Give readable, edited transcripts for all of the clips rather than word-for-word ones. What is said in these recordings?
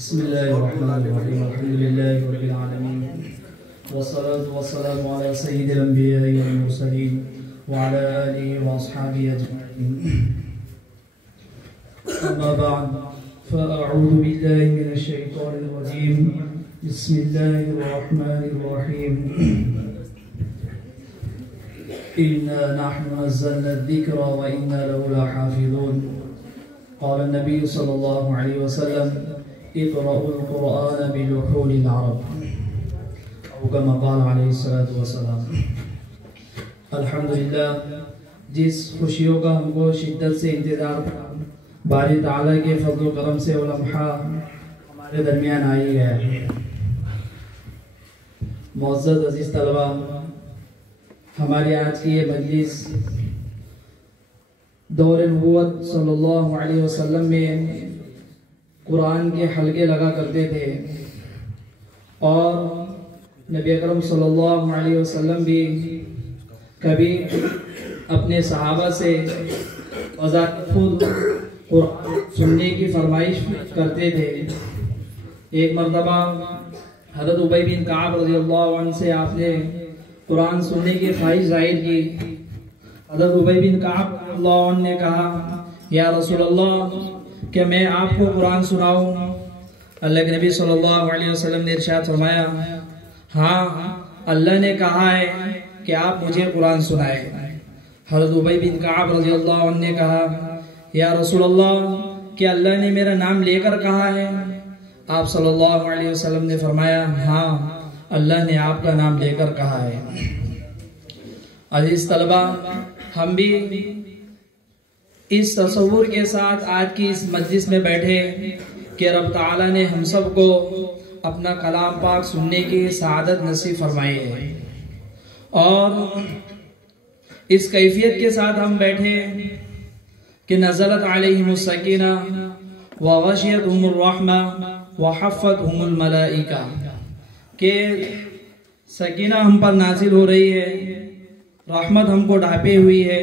بسم الله الرحمن الرحيم. الحمد لله رب العالمين، والصلاة والسلام على سيد الأنبياء والمرسلين وعلى آله وأصحابه أجمعين. أما بعد، فأعوذ بالله من الشيطان الرجيم. بسم الله الرحمن الرحيم. إنا نحن نزلنا الذكر وإنا له لحافظون. قال النبي صلى الله عليه وسلم: اقرأوا القرآن بلحون العرب، أو كما قال عليه الصلاة والسلام. الحمدللہ، جس خوشیوں کا ہم کو شدت سے انتظار تھا، باری تعالیٰ کے فضل و کرم سے وہ لمحہ ہمارے درمیان آئی ہے. معزز عزیز طلبہ، ہماری آج کی یہ مجلس دور نبوت صلی اللہ علیہ وسلم میں قرآن کے حلقے لگا کرتے تھے، اور نبی اکرم صلی اللہ علیہ وسلم بھی کبھی اپنے صحابہ سے بذات خود قرآن سننے کی فرمائش کرتے تھے. ایک مرتبہ حضرت ابی بن کعب رضی اللہ عنہ سے آپ نے قرآن سننے کی خواہش ظاہر کی. حضرت ابی بن کعب رضی اللہ عنہ نے کہا: یا رسول اللہ، کہ میں آپ کو قرآن سناؤں؟ اللہ کے نبی صلی اللہ علیہ وسلم نے ارشاد فرمایا: ہاں، اللہ نے کہا ہے کہ آپ مجھے قرآن سنائے. حضرت ابی بن کعب رضی اللہ عنہ نے کہا: یا رسول اللہ، کہ اللہ نے میرا نام لے کر کہا ہے؟ آپ صلی اللہ علیہ وسلم نے فرمایا: ہاں، اللہ نے آپ کا نام لے کر کہا ہے. عزیز طلبہ، ہم بھی اس تصور کے ساتھ آج کی اس مجلس میں بیٹھے کہ رب تعالیٰ نے ہم سب کو اپنا کلام پاک سننے کی سعادت نصیب فرمائی ہے، اور اس کیفیت کے ساتھ ہم بیٹھے کہ نزلت علیہم السکینہ وغشیتہم الرحمہ وحفتہم الملائکہ، کہ سکینہ ہم پر نازل ہو رہی ہے، رحمت ہم کو ڈھانپے ہوئی ہے،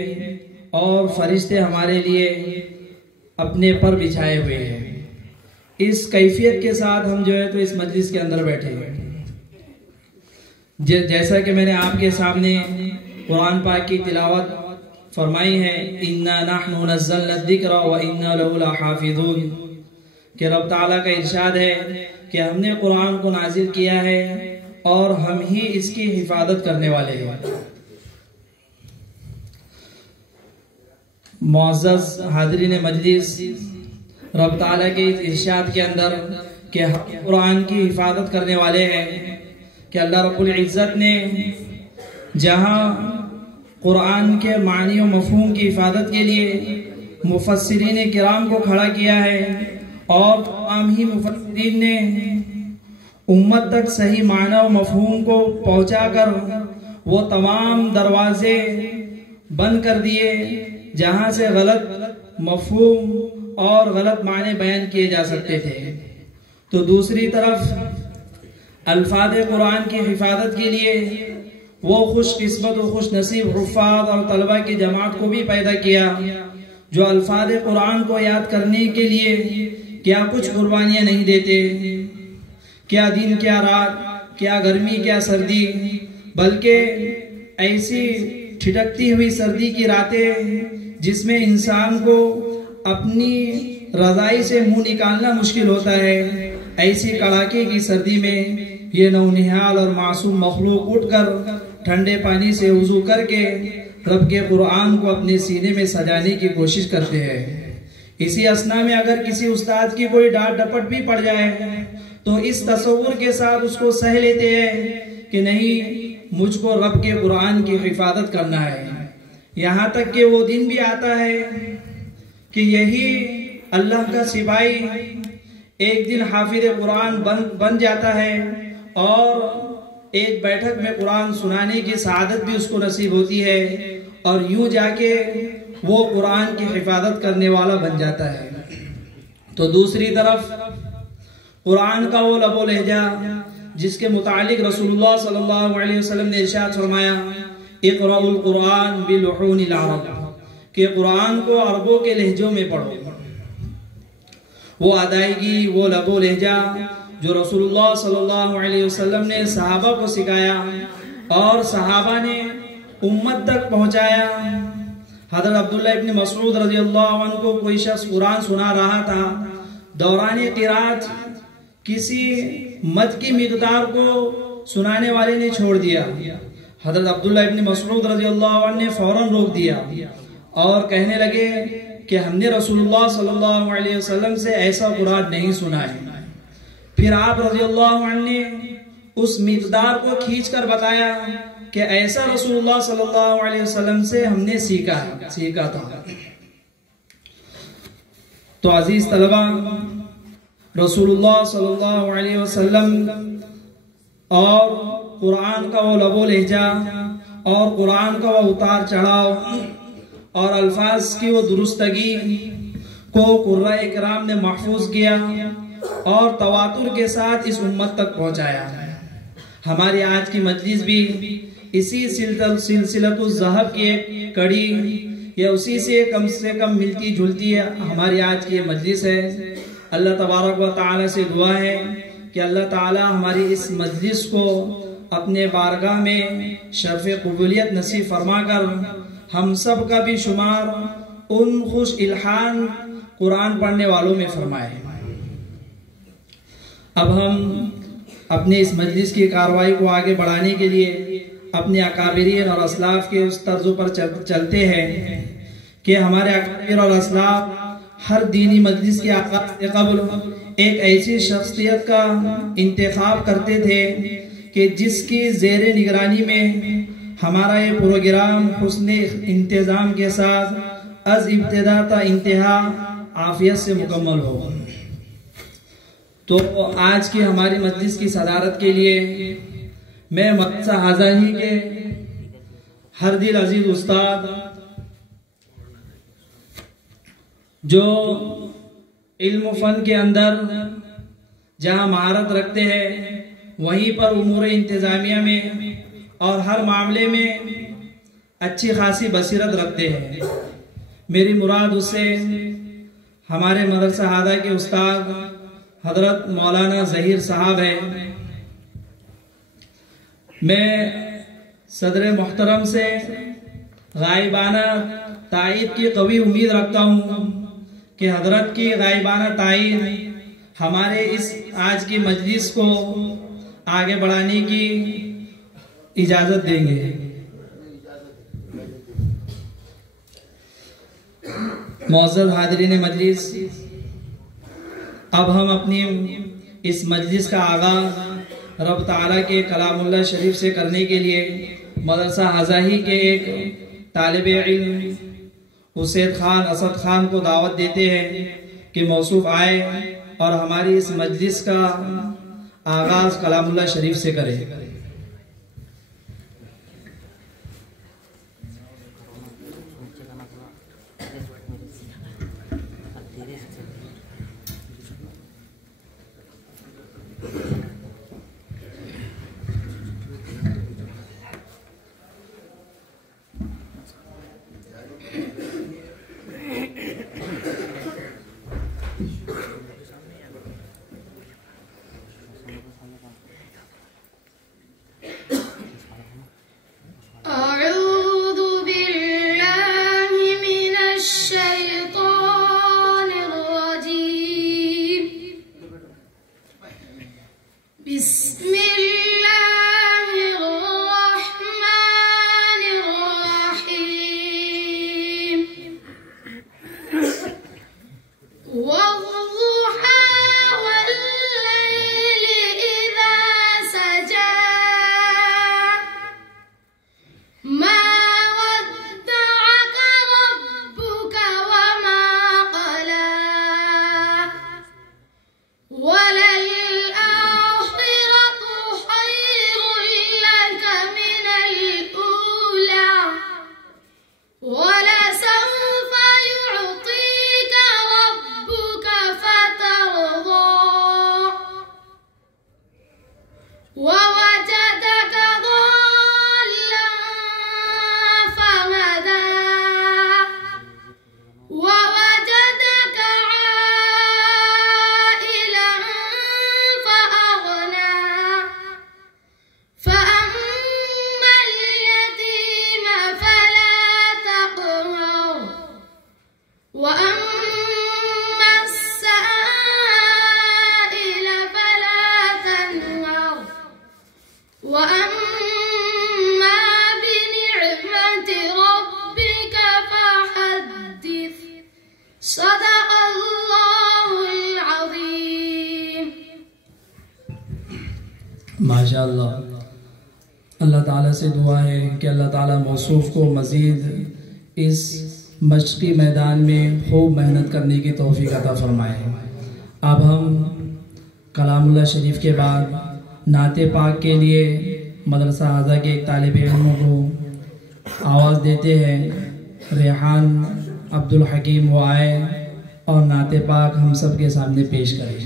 اور فرشتے ہمارے لیے اپنے پر بچھائے ہوئے ہیں. اس کیفیت کے ساتھ ہم جو ہے تو اس مجلس کے اندر بیٹھے ہیں. جیسا کہ میں نے آپ کے سامنے قرآن پاک کی تلاوت فرمائی ہے: اِنَّا نَحْنُ نَزَّلْنَا الذِّكْرَ وَإِنَّا لَهُ لَحَافِظُونَ، کہ رب تعالیٰ کا ارشاد ہے کہ ہم نے قرآن کو نازل کیا ہے اور ہم ہی اس کی حفاظت کرنے والے ہیں. معزز حاضرین مجلس، رب تعالیٰ کے ارشاد کے اندر کہ ہم قرآن کی حفاظت کرنے والے ہیں، کہ اللہ رب العزت نے جہاں قرآن کے معنی و مفہوم کی حفاظت کے لیے مفسرین کرام کو کھڑا کیا ہے، اور تمام ہی مفسرین نے امت تک صحیح معنی و مفہوم کو پہنچا کر وہ تمام دروازے بند کر دیے جہاں سے غلط مفہوم اور غلط معنی بیان کیے جا سکتے تھے. تو دوسری طرف الفاظ قرآن کی حفاظت کے لیے وہ خوش قسمت و خوش نصیب حفاظ اور طلبہ کی جماعت کو بھی پیدا کیا، جو الفاظ قرآن کو یاد کرنے کے لیے کیا کچھ قربانیاں نہیں دیتے، کیا دن کیا رات، کیا گرمی کیا سردی، بلکہ ایسی ٹھٹکتی ہوئی سردی کی راتیں جس میں انسان کو اپنی رضائی سے منہ نکالنا مشکل ہوتا ہے، ایسی کڑاکے کی سردی میں یہ نونہال اور معصوم مخلوق اٹھ کر ٹھنڈے پانی سے وضو کر کے رب کے قرآن کو اپنے سینے میں سجانے کی کوشش کرتے ہیں. اسی اثنا میں اگر کسی استاد کی کوئی ڈانٹ ڈپٹ بھی پڑ جائے تو اس تصور کے ساتھ اس کو سہ لیتے ہیں کہ نہیں، مجھ کو رب کے قرآن کی حفاظت کرنا ہے. یہاں تک کہ وہ دن بھی آتا ہے کہ یہی اللہ کا سپاہی ایک دن حافظ قرآن بن جاتا ہے، اور ایک بیٹھک میں قرآن سنانے کی سعادت بھی اس کو نصیب ہوتی ہے، اور یوں جا کے وہ قرآن کی حفاظت کرنے والا بن جاتا ہے. تو دوسری طرف قرآن کا وہ لب و لہجہ جس کے متعلق رسول اللہ صلی اللہ علیہ وسلم نے ارشاد فرمایا: اقرأوا القرآن بلحون العرب، کہ قرآن کو عربوں کے لہجوں میں پڑھو. وہ ادائیگی، وہ لب و لہجہ جو رسول اللہ صلی اللہ علیہ وسلم نے صحابہ کو سکھایا اور صحابہ نے امت تک پہنچایا۔ حضرت عبداللہ ابن مسعود رضی اللہ عنہ کو کوئی شخص قرآن سنا رہا تھا، دوران قرات کسی مد کی مقدار کو سنانے والے نے چھوڑ دیا۔ حضرت عبداللہ ابن مسعود رضی اللہ عنہ نے فوراً روک دیا اور کہنے لگے کہ ہم نے رسول اللہ صلی اللہ علیہ وسلم سے ایسا قرآن نہیں سنا ہے۔ پھر آپ رضی اللہ عنہ نے اس مقدار کو کھینچ کر بتایا کہ ایسا رسول اللہ صلی اللہ علیہ وسلم سے ہم نے سیکھا تھا۔ تو عزیز طلبہ، رسول اللہ صلی اللہ علیہ وسلم اور قرآن کا وہ لب و لہجہ اور قرآن کا وہ اتار چڑھاؤ اور الفاظ کی وہ درستگی کو قرآن اکرام نے محفوظ کیا اور تواتر کے ساتھ اس امت تک پہنچایا۔ ہماری آج کی مجلس بھی اسی سلسلۃ الذہب کی ایک کڑی یا اسی سے کم ملتی جھلتی ہے ہماری آج کی مجلس ہے۔ اللہ تبارک و تعالی سے دعا ہے کہ اللہ تعالی ہماری اس مجلس کو اپنے بارگاہ میں شرف قبولیت نصیب فرما کر ہم سب کا بھی شمار ان خوش الحان قرآن پڑھنے والوں میں فرمائے۔ اب ہم اپنے اس مجلس کی کارروائی کو آگے بڑھانے کے لیے اپنے اکابرین اور اسلاف کے اس طرز پر چلتے ہیں کہ ہمارے اکابر اور اسلاف ہر دینی مجلس کے آغاز سے قبل ایک ایسی شخصیت کا انتخاب کرتے تھے کہ جس کی زیر نگرانی میں ہمارا یہ پروگرام حسن انتظام کے ساتھ از ابتدا تا انتہا عافیت سے مکمل ہو۔ تو آج کی ہماری مجلس کی صدارت کے لیے میں مدرسہ حاضری کے ہر دل عزیز استاد جو علم و فن کے اندر جہاں مہارت رکھتے ہیں وہیں پر امور انتظامیہ میں اور ہر معاملے میں اچھی خاصی بصیرت رکھتے ہیں، میری مراد اس سے ہمارے مدرسہ حاضری کے استاد حضرت مولانا ظہیر صاحب ہیں۔ میں صدر محترم سے غائبانہ تائید کی قوی امید رکھتا ہوں کہ حضرت کی غائبانہ تائید ہمارے اس آج کی مجلس کو آگے بڑھانے کی اجازت دیں گے۔ معزز حاضرین مجلس، اب ہم اپنی اس مجلس کا آغاز رب تعالیٰ کے کلام اللہ شریف سے کرنے کے لیے مدرسہ حاضری کے ایک طالب علم اسید خان اسد خان کو دعوت دیتے ہیں کہ موصوف آئے اور ہماری اس مجلس کا آغاز کلام اللہ شریف سے کرے۔ وللآخرة ماشاءاللہ اللہ تعالیٰ سے دعا ہے کہ اللہ تعالیٰ موصوف کو مزید اس مشقی میدان میں خوب محنت کرنے کی توفیق عطا فرمائے۔ اب ہم کلام اللہ شریف کے بعد نعت پاک کے لیے مدرسہ حاضہ کے ایک طالب علم کو آواز دیتے ہیں۔ ریحان عبدالحکیم وہ آئے اور نعت پاک ہم سب کے سامنے پیش کریں۔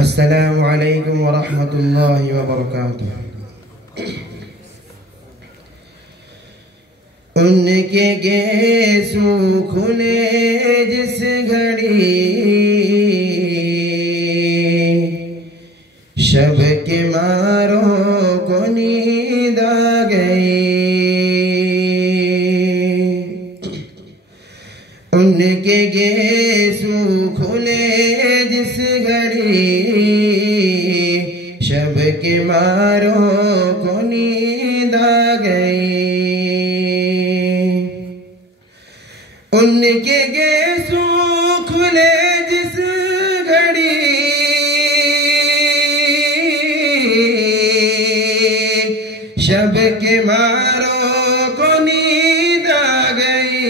السلام علیکم ورحمۃ اللہ وبرکاتہ۔ ان کے گیسو کھلے جس گھڑی، شب کے ماروں کو نیند آ گئی۔ ان کے گیسو کھلے جس گھڑی، شب کے ماروں کو نیند آ گئی۔ ان کے گیسو کھلے جس گھڑی، شب کے ماروں کو نیند آ گئی۔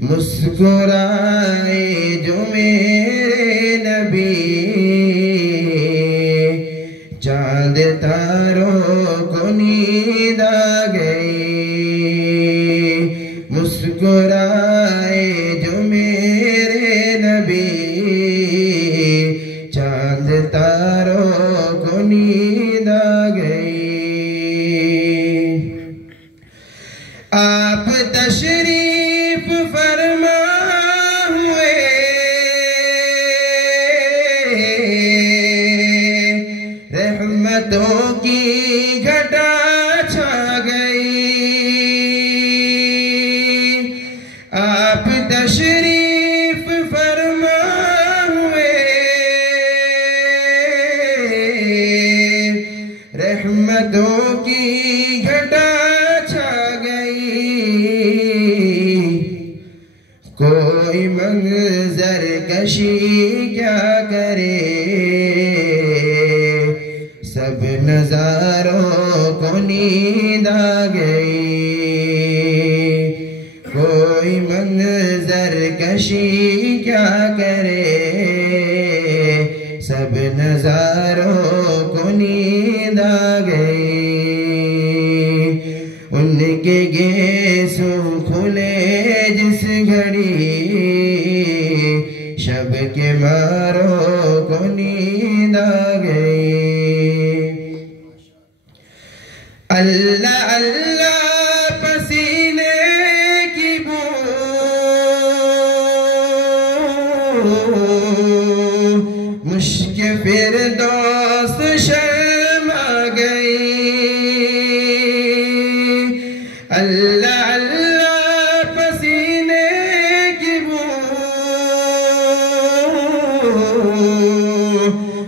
مسکرائے جو میرے نبی، چاند تاروں کو نیند آ گئی۔ مسکرائے جو میرے نبی، چاند تاروں کو نیند آ گئی۔ آپ تشریف فرما ہوئے، رحمتوں کی گھٹا چھا گئی۔ آپ تشریف فرما ہوئے، رحمتوں کی گھٹا چھا گئی۔ کوئی منظر کشی کیا کرے، سب نظاروں کو نیند آ گئی۔ کوئی منظر کشی کیا کرے، سب نظاروں کو نیند آ گئی۔ ان کے گیسو کھلے جس گھڑی، شب کے ماروں کو نیند آ گئی۔ اللہ اللہ پسینے کی بو، مشک فردوس شرما گئی۔ اللہ اللہ پسینے کی بو،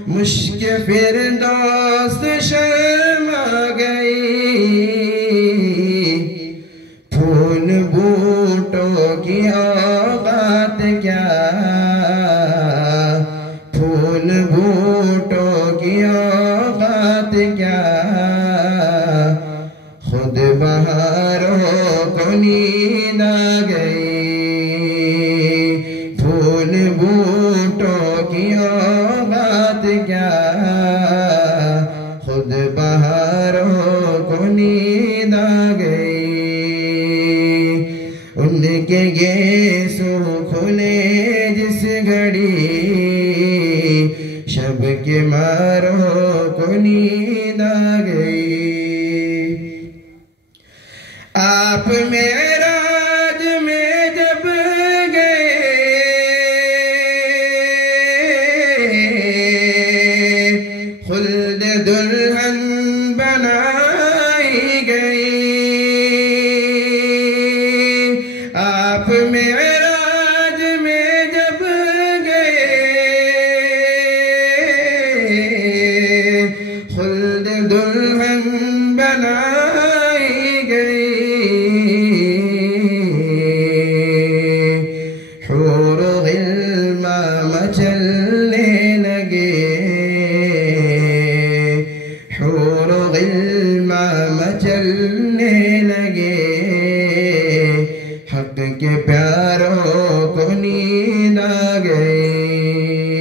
مشک فردوس شرما گئی۔ پھول بوٹوں کی اوقات کیا، پھول بوٹوں کی اوقات کیا، خود بہاروں کو نیند آ گئی۔ پھول بوٹوں کی اوقات کیا، خود بہاروں کو نیند آ گئی۔ ان کے گیسو کھلے جس گھڑی، شب کے ماروں کو نیند آ گئی۔ آپ معراج میں جب گئے، خلد دلہن بنائی گئی۔ آپ معراج میں پیاروں کو نیند آ گئی،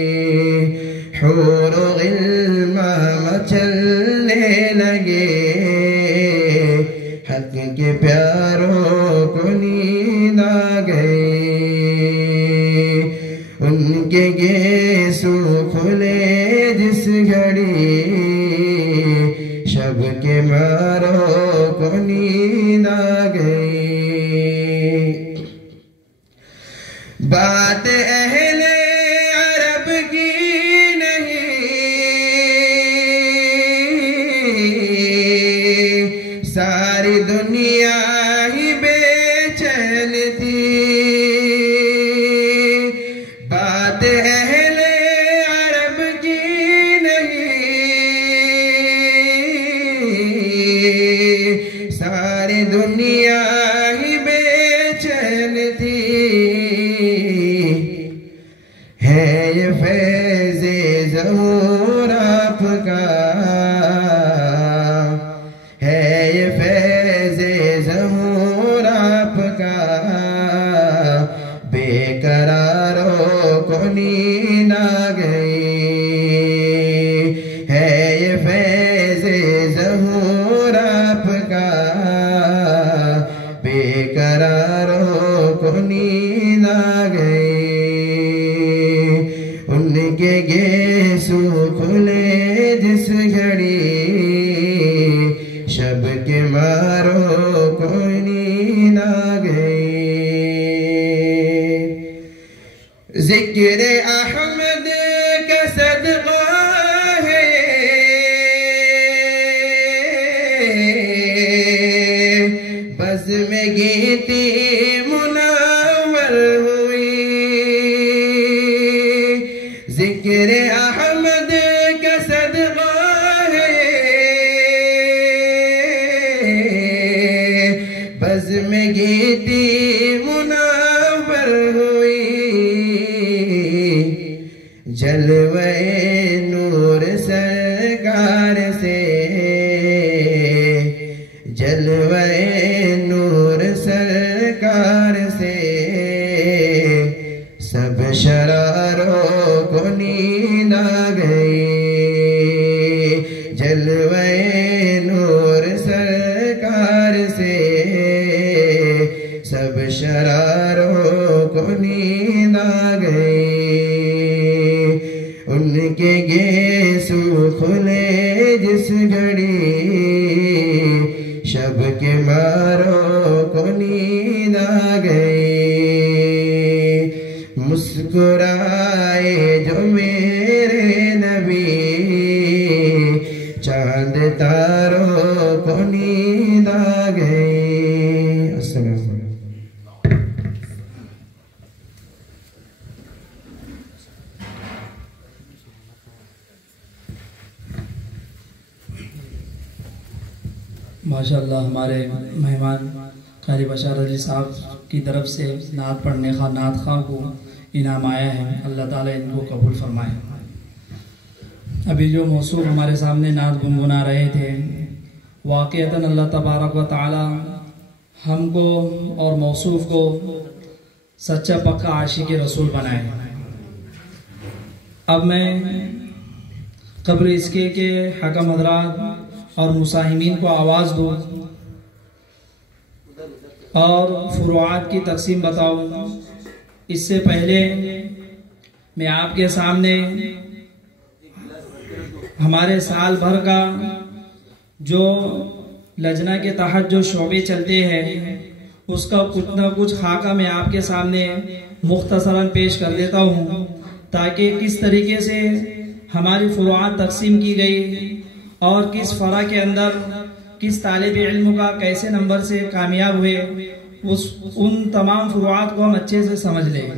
حور و غلمان مچلنے لگے، حق کے پیاروں کو نیند آ گئی، ان کے گیسو کھلے جس گھڑی، شب کے ماروں کو نیند آ گئی۔ بات اہل عرب کی نہیں، ساری دنیا ہی بے چین تھی، بات اہل عرب کی نہیں، ساری دنیا ہی بے چین تھی، ہے یہ فیض ظہور آپ کا، ہے یہ فیض ظہور آپ کا، بے قراروں کو نیند آ گئی، ہے یہ فیض ظہور آپ کا، بے قراروں کو نیند آ گئی، ان کے گیسو کھلے جس گھڑی، شب کے ماروں کو نیند آ گئی۔ ذکر احمد کا صدقہ ہے، بزم گیتی منور ہوئی، ذکر احمد کا صدقہ ہے، بزم گیتی منور ہوئی، جلوہ نور سرکار سے، جلوہ نور سرکار سے، سب شراروں کو نیند آ گئی، جلوہ نور سرکار سے، سب شراروں کو نیند آ گئی، ان کے گیسو کھلے جس گھڑی، شب کے ماروں کو نیند آ گئی، مسکرائے جو میرے نبی، چاند تاروں کو نیند آ گئی۔ السلام علیکم۔ ماشاءاللہ ہمارے مہمان قاری بشار علی صاحب کی طرف سے نعت پڑھنے کا نعت خواہ کو انعام آیا ہے، اللہ تعالیٰ ان کو قبول فرمائے۔ ابھی جو موصوف ہمارے سامنے نعت گنگنا رہے تھے، واقعتاً اللہ تبارک و تعالیٰ ہم کو اور موصوف کو سچا پکا عاشق رسول بنائے۔ اب میں قبل اس کے کہ حکم حضرات اور مساہمین کو آواز دوں اور فروعات کی تقسیم بتاؤں، اس سے پہلے میں آپ کے سامنے ہمارے سال بھر کا جو لجنہ کے تحت جو شعبے چلتے ہیں اس کا کچھ نہ کچھ خاکہ میں آپ کے سامنے مختصراً پیش کر دیتا ہوں، تاکہ کس طریقے سے ہماری فروعات تقسیم کی گئی اور کس فرع کے اندر کس طالب علم کا کیسے نمبر سے کامیاب ہوئے، ان تمام فروعات کو ہم اچھے سے سمجھ لیں۔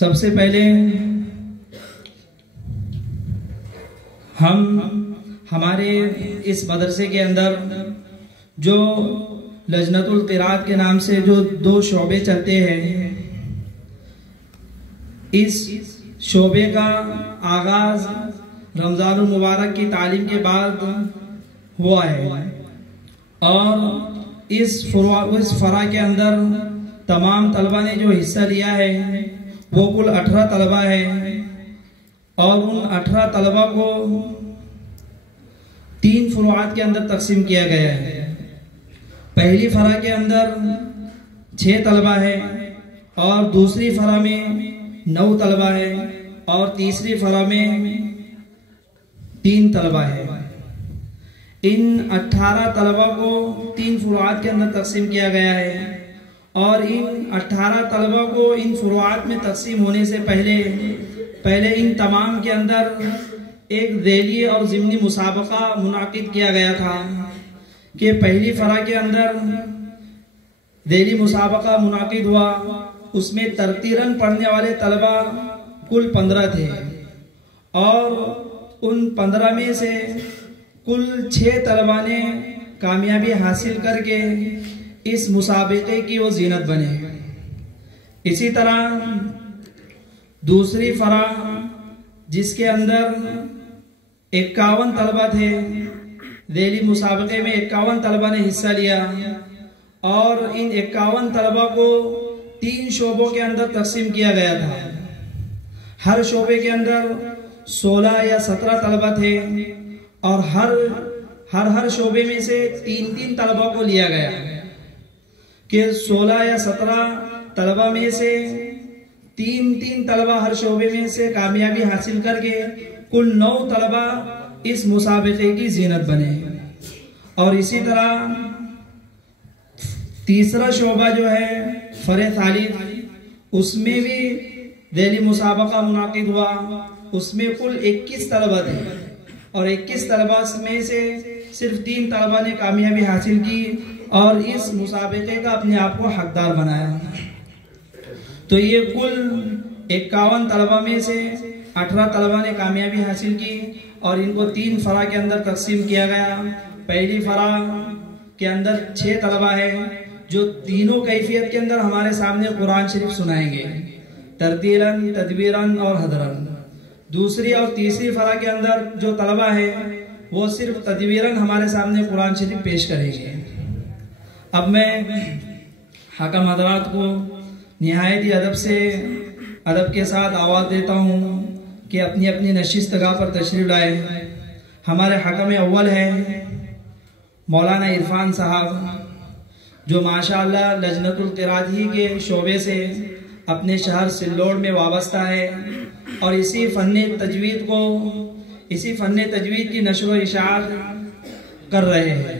سب سے پہلے ہم ہمارے اس مدرسے کے اندر جو لجنۃ القراءت کے نام سے جو 2 شعبے چلتے ہیں، اس شعبے کا آغاز رمضان المبارک کی تعلیم کے بعد ہوا ہے، اور اس فرع کے اندر تمام طلبہ نے جو حصہ لیا ہے وہ کل 18 طلبہ ہے، اور ان 18 طلبہ کو 3 فروعات کے اندر تقسیم کیا گیا ہے۔ پہلی فرع کے اندر 6 طلبہ ہے، اور دوسری فرع میں 9 طلبہ ہے، اور تیسری فرع میں 3 طلبہ ہے۔ ان 18 طلبہ کو 3 فروعات کے اندر تقسیم کیا گیا ہے، اور ان 18 طلبہ کو ان فروعات میں تقسیم ہونے سے پہلے ان تمام کے اندر ایک ذیلی اور ضمنی مسابقہ منعقد کیا گیا تھا کہ پہلی فرع کے اندر ذیلی مسابقہ منعقد ہوا، اس میں ترتیلاً پڑھنے والے طلبہ کل 15 تھے، اور ان 15 میں سے کل 6 طلبہ نے کامیابی حاصل کر کے اس مسابقے کی وہ زینت بنے۔ اسی طرح دوسری فرع جس کے اندر 51 طلبہ تھے، ذیلی مسابقے میں 51 طلبہ نے حصہ لیا، اور ان 51 طلبہ کو 3 شعبوں کے اندر تقسیم کیا گیا تھا۔ ہر شعبے کے اندر 16 یا 17 طلبہ تھے، اور ہر شعبے میں سے 3 طلبہ کو لیا گیا کہ 16 یا 17 طلبہ میں سے 3 طلبہ ہر شعبے میں سے کامیابی حاصل کر کے کل 9 طلبہ اس مسابقے کی زینت بنے۔ اور اسی طرح تیسرا شعبہ جو ہے فرع ثالث، اس میں بھی ذیلی مسابقہ منعقد ہوا، اس میں کل 21 طلبہ تھے، اور 21 طلبہ میں سے صرف 3 طلبہ نے کامیابی حاصل کی اور اس مسابقے کا اپنے آپ کو حقدار بنایا۔ تو یہ کل 51 طلبہ میں سے 18 طلبہ نے کامیابی حاصل کی، اور ان کو 3 فرع کے اندر تقسیم کیا گیا۔ پہلی فرع کے اندر 6 طلبہ ہے جو تینوں کیفیت کے اندر ہمارے سامنے قرآن شریف سنائیں گے، ترتیلاً، تدبیراً اور حضراً۔ دوسری اور تیسری فرع کے اندر جو طلبہ ہے وہ صرف تدبیراً ہمارے سامنے قرآن شریف پیش کریں گے۔ اب میں حکم حضرات کو نہایت ہی ادب کے ساتھ آواز دیتا ہوں کہ اپنی اپنی نشستگاہ پر تشریف لائے۔ ہمارے حکم اول ہے مولانا عرفان صاحب، جو ماشاءاللہ لجنت القراءت ہی کے شعبے سے اپنے شہر سلوڑ میں وابستہ ہے، اور اسی فن تجوید کی نشر و اشاعت کر رہے ہیں۔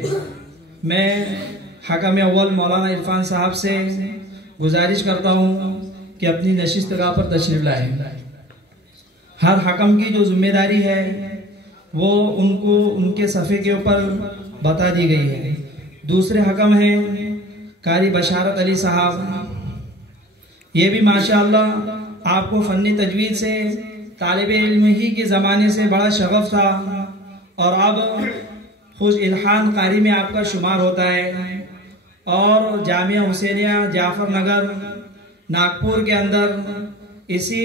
میں حکم اول مولانا عرفان صاحب سے گزارش کرتا ہوں کہ اپنی نشستگاہ پر تشریف لائیں۔ ہر حکم کی جو ذمہ داری ہے وہ ان کو ان کے صفحے کے اوپر بتا دی گئی ہے۔ دوسرے حکم ہیں قاری بشارت علی صاحب، یہ بھی ماشاءاللہ آپ کو فن تجوید سے طالب علم ہی کے زمانے سے بڑا شغف تھا، اور اب خوش الحان قاری میں آپ کا شمار ہوتا ہے، اور جامعہ حسینیہ جعفر نگر ناگپور کے اندر اسی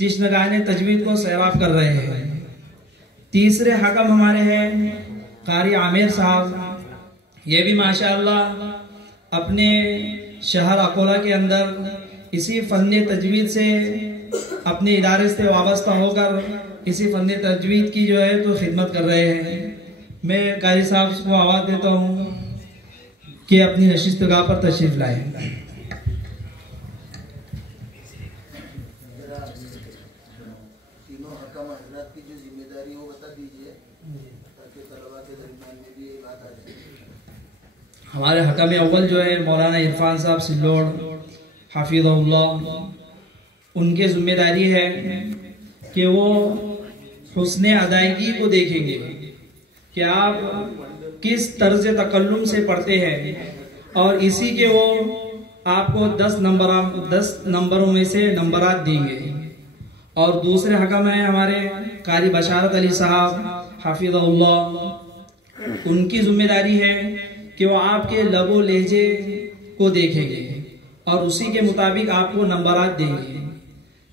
جشنگاہ تجوید کو سیراب کر رہے ہیں۔ تیسرے حکم ہمارے ہیں قاری عامر صاحب، یہ بھی ماشاءاللہ اپنے شہر اکولہ کے اندر اسی فن تجوید سے اپنے ادارے سے وابستہ ہو کر اسی فن تجوید کی جو ہے تو خدمت کر رہے ہیں۔ میں قاری صاحب کو آواز دیتا ہوں کہ اپنی نشستگاہ پر تشریف لائیں۔ تینوں حکم حضرات کی جو ذمہ داری ہے وہ بتا دیجیے تاکہ طلباء کے درمیان میں بھی یہ بات آ جائے۔ ہمارے حکم اول جو ہے مولانا عرفان صاحب سلوڑ حفظہ اللہ، ان کے ذمہ داری ہے کہ وہ حسن ادائیگی کو دیکھیں گے کہ آپ کس طرز تکلم سے پڑھتے ہیں، اور اسی کے وہ آپ کو 10 نمبروں میں سے نمبرات دیں گے۔ اور دوسرے حکم ہیں ہمارے قاری بشارت علی صاحب حفظہ اللہ، ان کی ذمہ داری ہے کہ وہ آپ کے لب و لہجے کو دیکھیں گے اور اسی کے مطابق آپ کو نمبرات دیں گے۔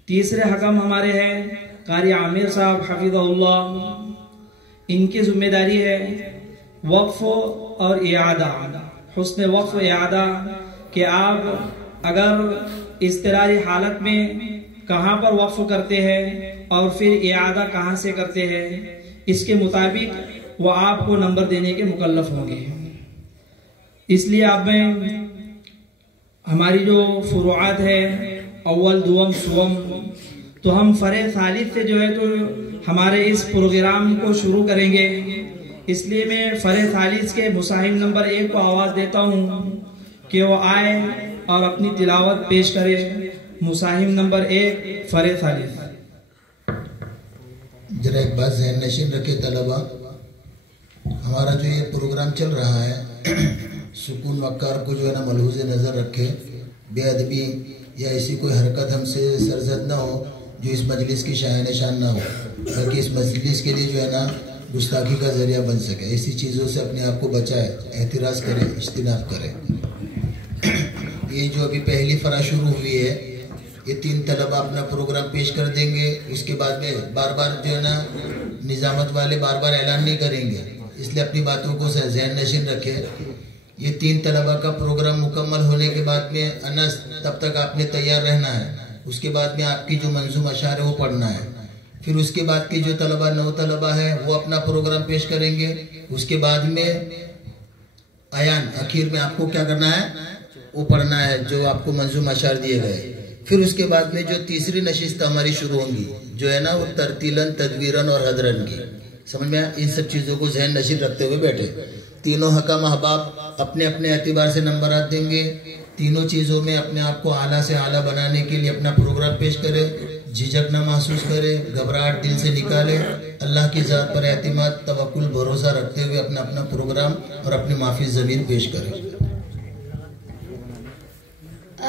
تیسرے حکم ہمارے ہیں قاری عامر صاحب حفظہ اللہ، ان کی ذمہ داری ہے وقف اور اعادہ، حسن وقف و اعادہ کہ آپ اگر اضطراری حالت میں کہاں پر وقف کرتے ہیں اور پھر اعادہ کہاں سے کرتے ہیں، اس کے مطابق وہ آپ کو نمبر دینے کے مکلف ہوں گے۔ اس لیے آپ میں ہماری جو فروعات ہے اول دوم سوم، تو ہم فرع ثالث سے جو ہے تو ہمارے اس پروگرام کو شروع کریں گے۔ اس لیے میں فرع ثالث کے مصاحب نمبر 1 کو آواز دیتا ہوں کہ وہ آئے اور اپنی تلاوت پیش کرے۔ مصاحب نمبر 1 فرع ثالث۔ ذرا ایک بات ذہن نشین رکھے طلبہ، ہمارا جو یہ پروگرام چل رہا ہے سکون وقار کو جو ہے نا ملحوظ نظر رکھے، بے ادبی یا ایسی کوئی حرکت ہم سے سرزد نہ ہو جو اس مجلس کی شایان شان نہ ہو، بلکہ اس مجلس کے لیے جو ہے نا گستاخی کا ذریعہ بن سکے۔ ایسی چیزوں سے اپنے آپ کو بچائے، احتراز کرے، اجتناب کرے۔ یہ جو ابھی پہلی فرا شروع ہوئی ہے، یہ 3 طلبہ اپنا پروگرام پیش کر دیں گے، اس کے بعد میں بار بار جو ہے نا نظامت والے بار بار اعلان نہیں کریں گے، اس لیے اپنی باتوں کو ذہن نشین رکھے۔ یہ 3 طلبہ کا پروگرام مکمل ہونے کے بعد میں انس تب تک آپ نے تیار رہنا ہے، اس کے بعد میں آپ کی جو منظوم اشعار ہے وہ پڑھنا ہے۔ پھر اس کے بعد کی جو طلبہ 9 طلبہ ہے وہ اپنا پروگرام پیش کریں گے، اس کے بعد میں ایان اخیر میں آپ کو کیا کرنا ہے وہ پڑھنا ہے جو آپ کو منظوم اشعار دیے گئے۔ پھر اس کے بعد میں جو تیسری نشست ہماری شروع ہوں گی جو ہے نا وہ ترتیلاً تدویراً اور حضراً کی، سمجھ میں ان سب چیزوں کو ذہن نشین رکھتے ہوئے بیٹھے۔ تینوں حکام احباب اپنے اپنے اعتبار سے نمبرات دیں گے، تینوں چیزوں میں اپنے آپ کو اعلیٰ سے اعلیٰ بنانے کے لیے اپنا پروگرام پیش کرے، جھجک نہ محسوس کرے، گھبراہٹ دل سے نکالے، اللہ کی ذات پر اعتماد توکل بھروسہ رکھتے ہوئے اپنا اپنا پروگرام اور اپنی معافی ضمیر پیش کرے۔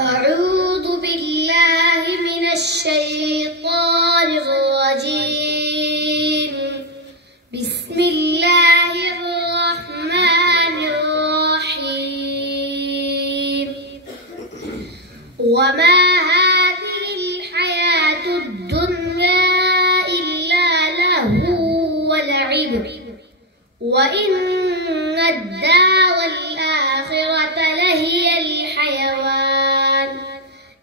اعوذ باللہ من الشیطان الرجیم، بسم اللہ الرحمن الرحیم، وما هذه الحياة الدنيا إلا لهو ولعب وإن الدار الآخرة لهي الحيوان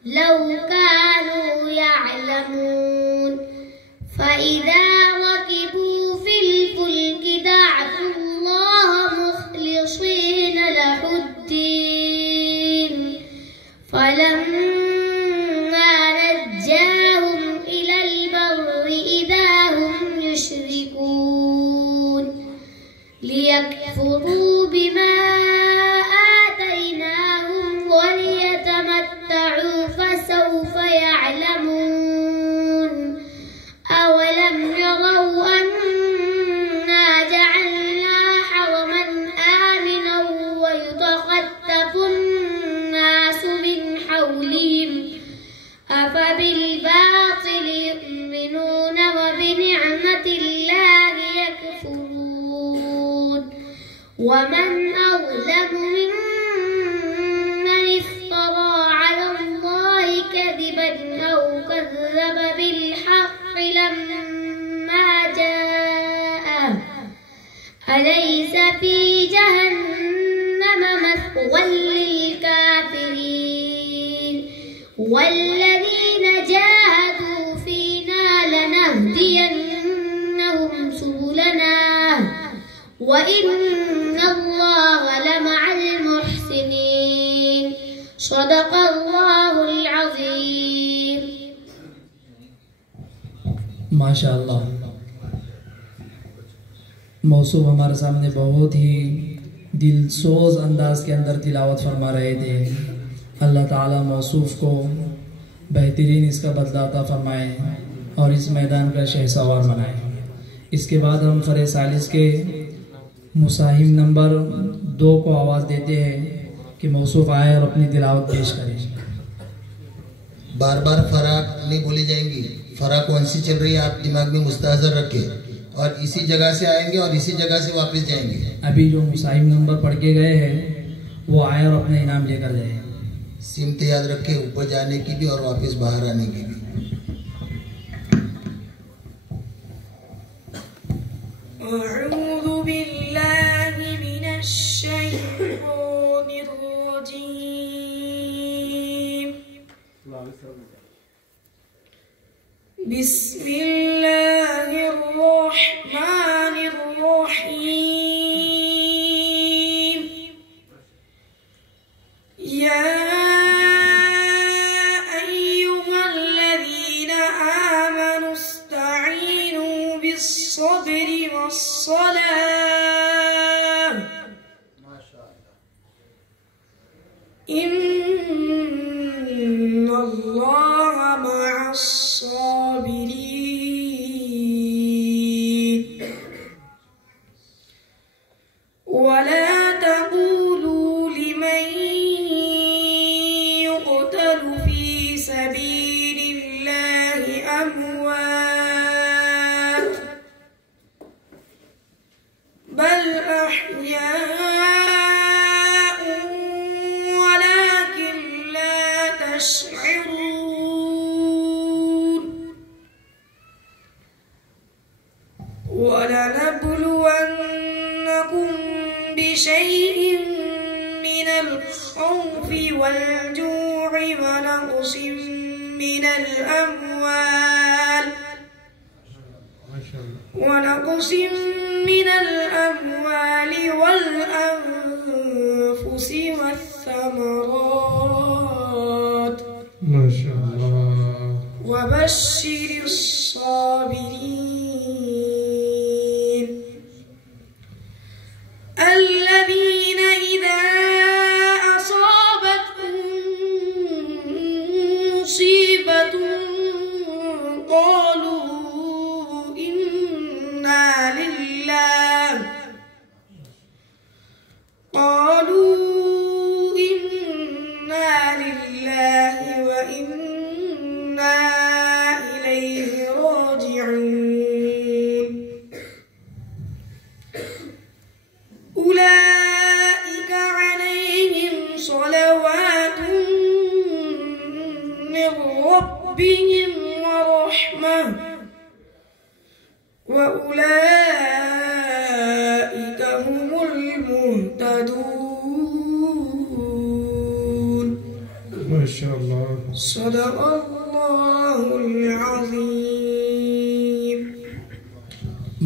لو كانوا يعلمون، فإذا ركبوا في الفلك دعوا الله مخلصين له الدين فلما نجاهم إلى البر إذا هم يشركون، ليكفروا بما آتيناهم وليتمتعوا فسوف يعلمون، أولم يروا أنا جعلنا حرما آمنا ويتخطف الناس من حولهم أفبالباطل يؤمنون وبنعمة الله يكفرون، ومن أظلم ممن افترى على الله كذبا أو كذب بالحق لما جاءه، أليس في جهنم مثوى للكافرين، والذين جاهدوا فينا لنهدينهم سبلنا وإن الله لمع المحسنين، صدق الله العظيم۔ ماشاءاللہ، موصوف ہمارے سامنے بہت ہی دل سوز انداز کے اندر تلاوت فرما رہے تھے۔ اللہ تعالیٰ موصوف کو بہترین اس کا بدلہ عطا فرمائے اور اس میدان کا شہسوار بنائے۔ اس کے بعد ہم فرع ثالث کے مصاحب نمبر 2 کو آواز دیتے ہیں کہ موصوف آئے اور اپنی تلاوت پیش کرے۔ بار بار فرا نہیں بولی جائیں گی، فرا کون سی چل رہی ہے آپ دماغ میں مستحضر رکھے، اور اسی جگہ سے آئیں گے اور اسی جگہ سے واپس جائیں گے۔ ابھی جو مصاحب نمبر پڑھ کے گئے ہیں وہ آئے اور اپنا انعام لے کر جائے۔ سمت یاد رکھے، اوپر جانے کی بھی اور واپس باہر آنے کی بھی۔ اعوذ باللہ من الشیطان الرجيم بسم الله الرحمن الرحيم يا أيها الذين آمنوا استعينوا بالصبر والصلاة إن الله مع الصابرين ولا تقولوا لمن يقتل في سبيل الله أموات بل أحياء ولكن لا تشعرون ولنبلونكم بشيء من الخوف والجوع ونقص من الأموال والأنفس والثمرات ما شاء الله. وبشر الصابرين الذين إذا أصابتهم مصيبة قالوا إنا لله وإنا إليه راجعون أولئك عليهم صلوات من ربهم ورحمة وأولئك هم المهتدون. ما شاء الله. صدق الله العظيم.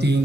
3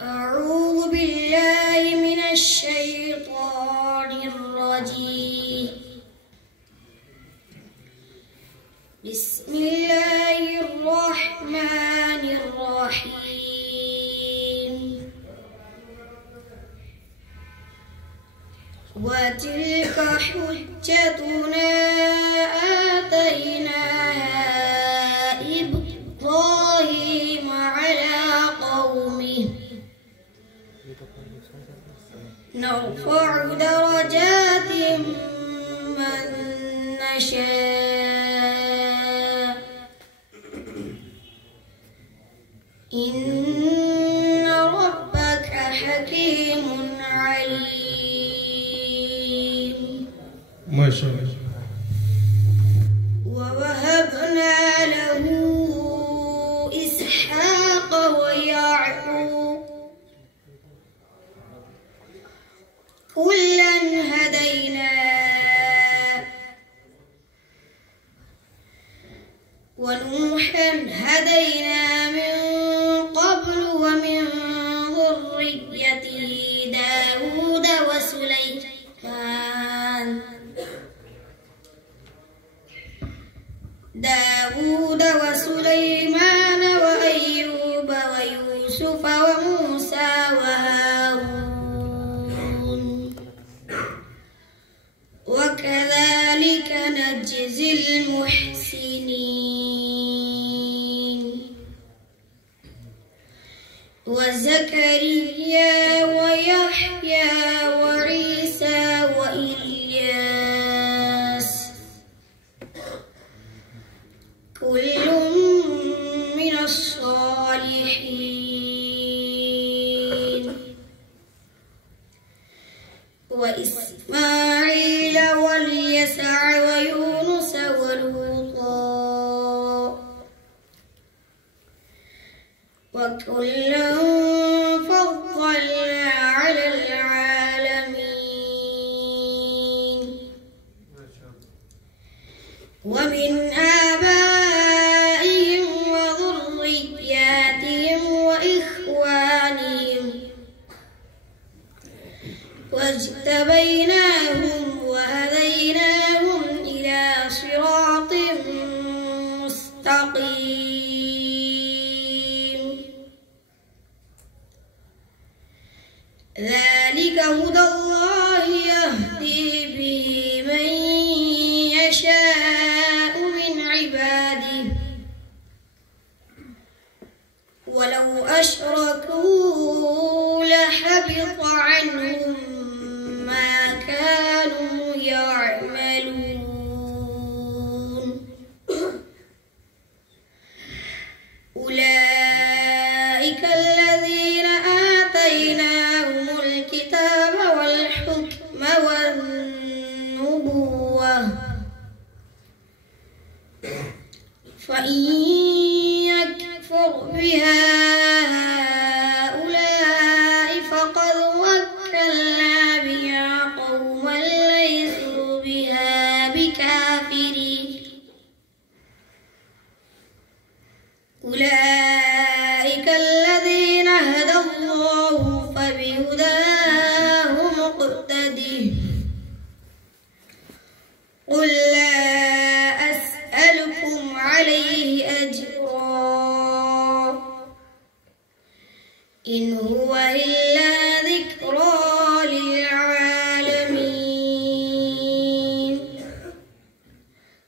أعوذ بالله من الشيطان الرجيم بسم الله الرحمن الرحيم وتلك حجتنا آتيناها إبراهيم على قومه نرفع درجات من نشاء إن ربك حكيم عليم. ما شاء الله. ووهبنا له إسحاق ويعقوب كلا هدينا ونوحا هدينا من قبل ومن ذريته داود وسليمان وأيوب ويوسف وموسى وهارون وكذلك نجزي المحسنين. وزكريا ويحيى وعيسى وإلياس كل من الصالحين وإسماعيل واليسع ويونس ولوطا وكلا فضلنا على العالمين ومن آبائهم وذرياتهم وإخوانهم واجتبيناهم وهديناهم إلى صراط مستقيم ذلك هدى الله يهدي به من يشاء من عباده ولو أشركوا لحبط عنهم ما كانوا يعملون أولئك الذين آتيناهم الكتاب والحكم والنبوة فإن يكفر بها هؤلاء فقد وكلنا بها قوما ليسوا بها بكافرين أولئك الذين هدى الله فبهداه مقتده قل لا أسألكم عليه أجرا إن هو إلا ذكرى للعالمين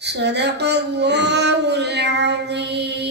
صدق الله العظيم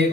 1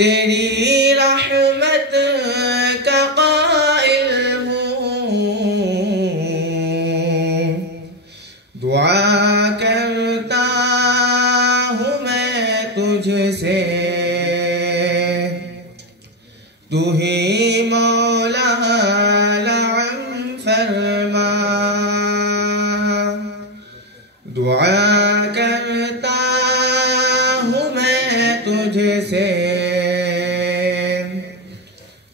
تیری رحمت کا قائل ہوں، دعا کرتا ہوں میں تجھ سے، تو ہی مولا لعن فرما، دعا کرتا ہوں میں تجھ سے،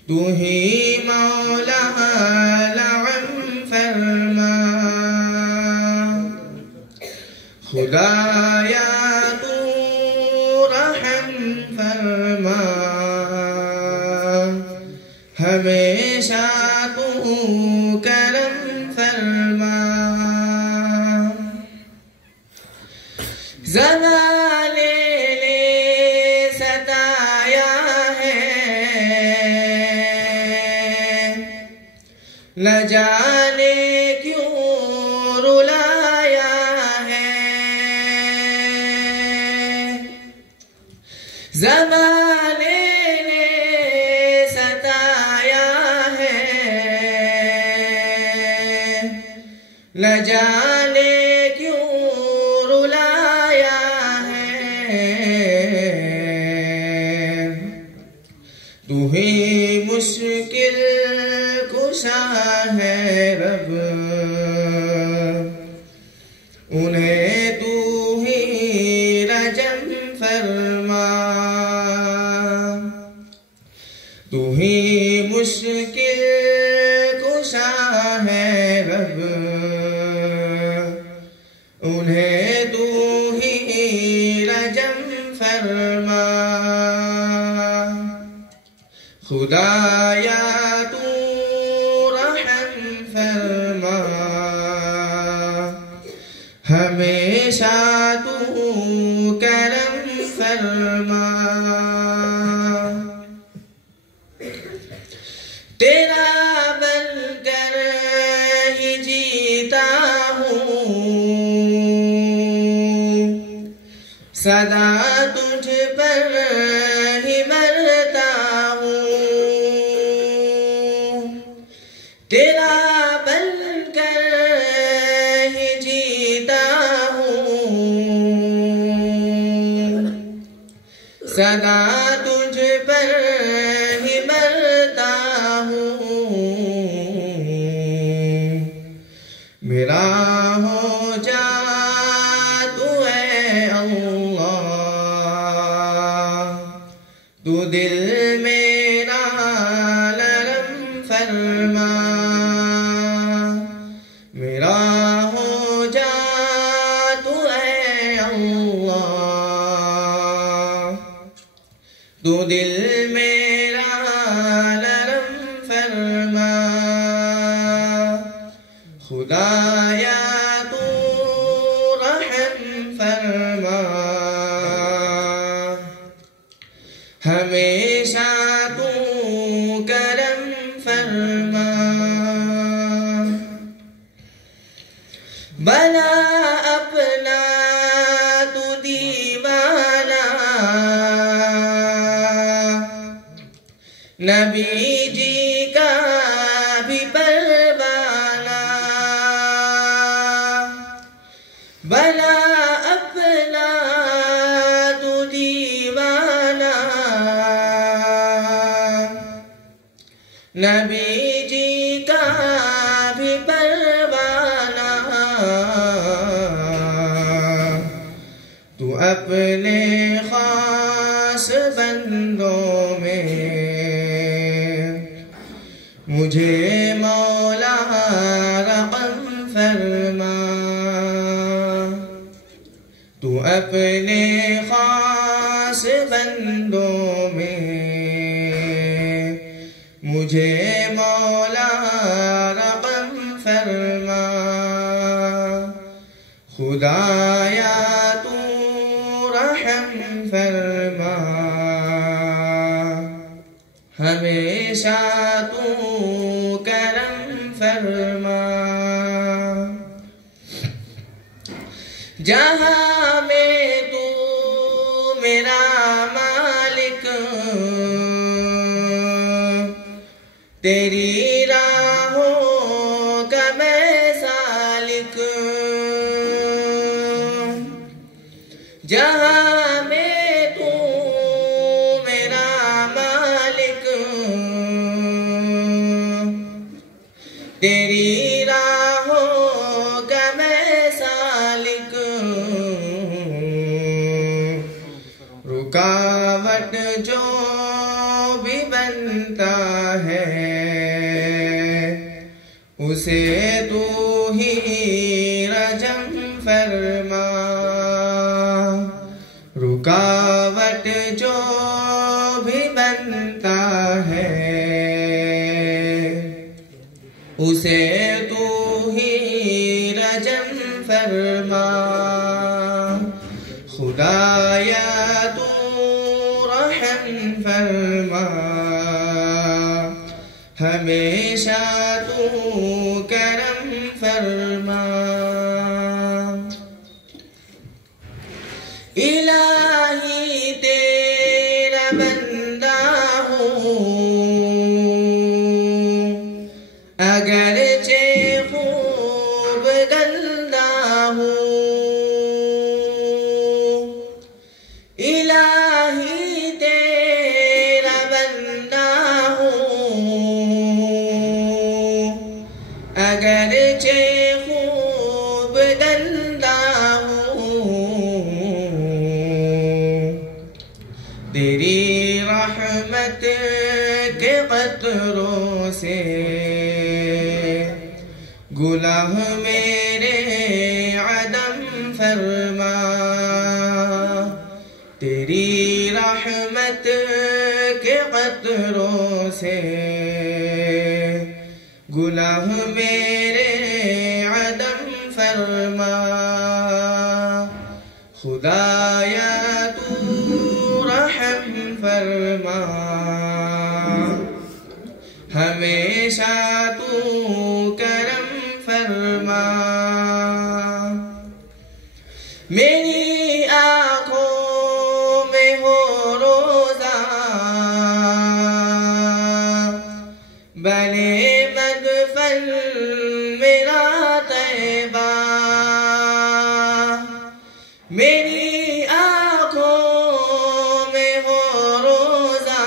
تو ہی مولا لعن فرما، خدایا تو رحم فرما، ہمیشہ تو کرم فرما، زوال لے ستایا ہے، نہ جانے کیوں رلایا ہے، زوال لے ستایا ہے، نہ جانے کیوں رلایا ہے، تو ہی مشکل کشا ہے رب، انہیں تو ہی رجم فرما، تو ہی مشکل کشا ہے رب، انہیں تو ہی رجم فرما، خدایا تو رحم فرما، ہمیشہ تو کرم فرما، تیرا بن کر ہی جیتا ہوں، سدا تجھ پر ہی مرتا ہوں، تیرا بن کر ہی جیتا ہوں، سدا تجھ پر ہی مرتا ہوں، میرا ہو جا تو اے اللہ، تو دل میرا نرم فرما، میرا ہو جا تو اے اللہ، تو دل میرا نرم فرما، خدایا تو رحم فرما، ہمیشہ تو کرم فرما، بنا اپنا تو دیوانہ، نبی جی کا بھی پروانہ، بنا اپنا تو دیوانہ، نبی جی کا بھی پروانہ، تو اپنے خاص بندوں میں مجھے مولا رقم فرما، تو اپنے خاص بندوں میں مجھے مولا رقم فرما، خدایا تو رحم فرما، ہمیشہ تو کرم فرما، جہاں میں تو میرا مالک تیری راہوں کا میں سالک، جہاں میں تو میرا مالک، تیری راہوں کا میں سالک، رکاوٹ جو بھی بنتا ہے اسے تو ہی رجم فرما، رکاوٹ جو بھی بنتا ہے اسے تو ہی رجم فرما، خدایا تو رحم فرما، ہمیشہ تو کرم فرما، الہی تیرا بندہ ہوں، اگرچہ خوب گندہ ہوں، الہی تیرا بندہ ہوں، اگرچہ خوب گندہ ہوں، تیری رحمت کے قطروں سے گناہ میرے عدم فرما، تیری رحمت کے قطروں سے گناہ میرے عدم فرما، خدایا تو رحم فرما، ہمیشہ تو کرم فرما، میری آنکھوں میں ہو روزہ بنے مدفن میرا طیبہ، میری آنکھوں میں ہو روزہ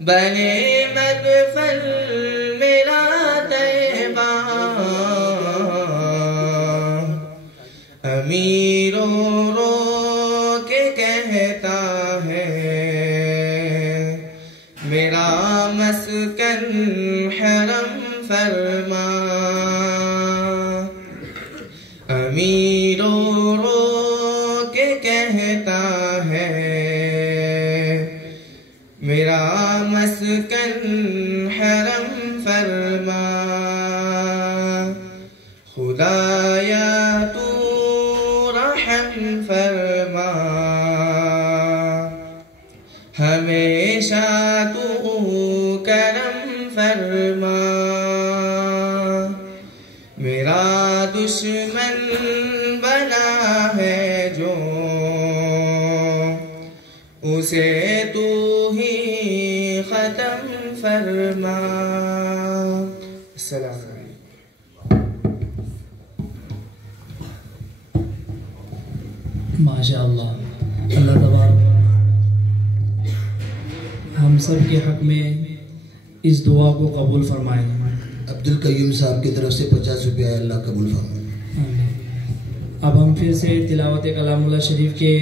بنے مدفن میرا طیبہ، امیر رو کے کہتا ہے میرا مسکن حرم فرما، امیر رو کے کہتا ہے میرا مسکن حرم فرما، خدایا تو رحم فرما، ہمیشہ تو کرم فرما، میرا دشمن بنا ہے جو اسے تو ہی ختم فرما، السلام علیکم۔ ماشاء اللہ، اللہ تبارک ہم سب کے حق میں اس دعا کو قبول فرمائے۔ عبد القیوم صاحب کی طرف سے 50 روپیہ اللہ قبول فرمائے۔ اب ہم پھر سے تلاوت کلام اللہ شریف کے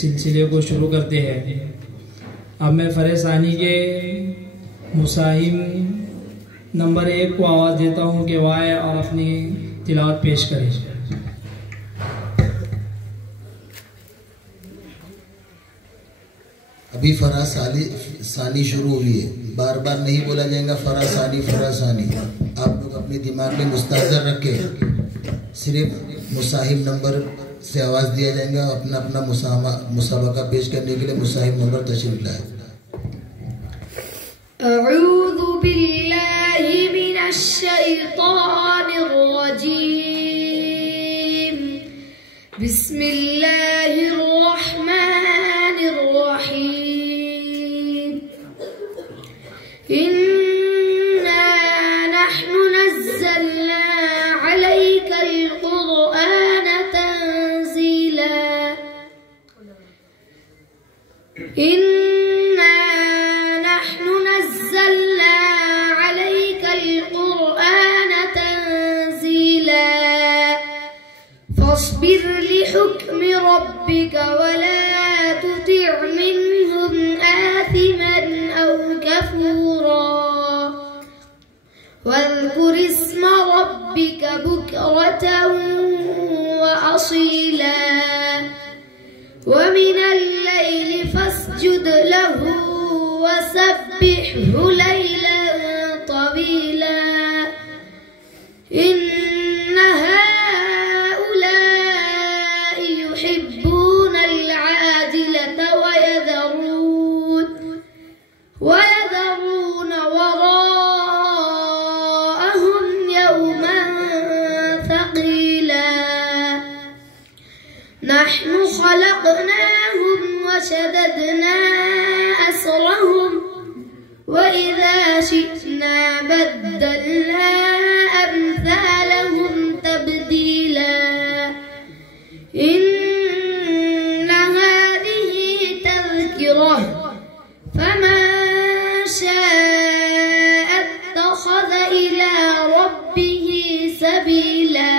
سلسلے کو شروع کرتے ہیں۔ اب میں فرح ثانی کے مساہم نمبر 1 کو آواز دیتا ہوں کہ وہ آئے اور اپنی تلاوت پیش کرے۔ ابھی فرا ثانی شروع ہوئی ہے، بار بار نہیں بولا جائے گا فرا ثانی فرا ثانی، آپ لوگ اپنے دماغ میں مستحضر رکھے، صرف مساہم نمبر سے آواز دیا جائے گا، اپنا اپنا مسابقہ پیش کرنے کے لیے مساہم نمبر تشریف لائے۔ اعوذ باللہ من الشیطان الرجیم، بسم اللہ الرحمن إنا نحن نزلنا عليك القرآن تنزيلا إنا نحن نزلنا عليك القرآن تنزيلا فاصبر لحكم ربك ولا تطع منهم آثما أو كفورا واذكر اسم ربك بكرة وأصيلا ومن الليل فاسجد له وسبحه ليلا طويلا إن هؤلاء يحبون العاجلة ويذرون وراءهم يوما ثقيلا نحن خلقناهم وشددنا أسرهم وإذا شئنا بدلنا أمثالهم تبديلا إن هذه تذكرة فمن شاء اتخذ إلى ربه سبيلا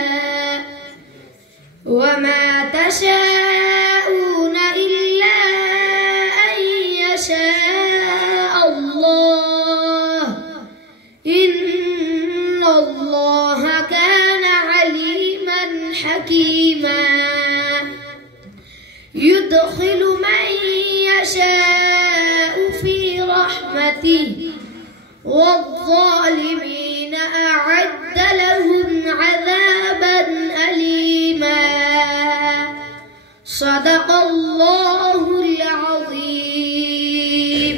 وما تشاءون إلا أن يشاء الله إن الله كان عليما حكيما يدخل من يشاء في رحمته والظالمين أعد لهم عذابا أليما صدق الله العظيم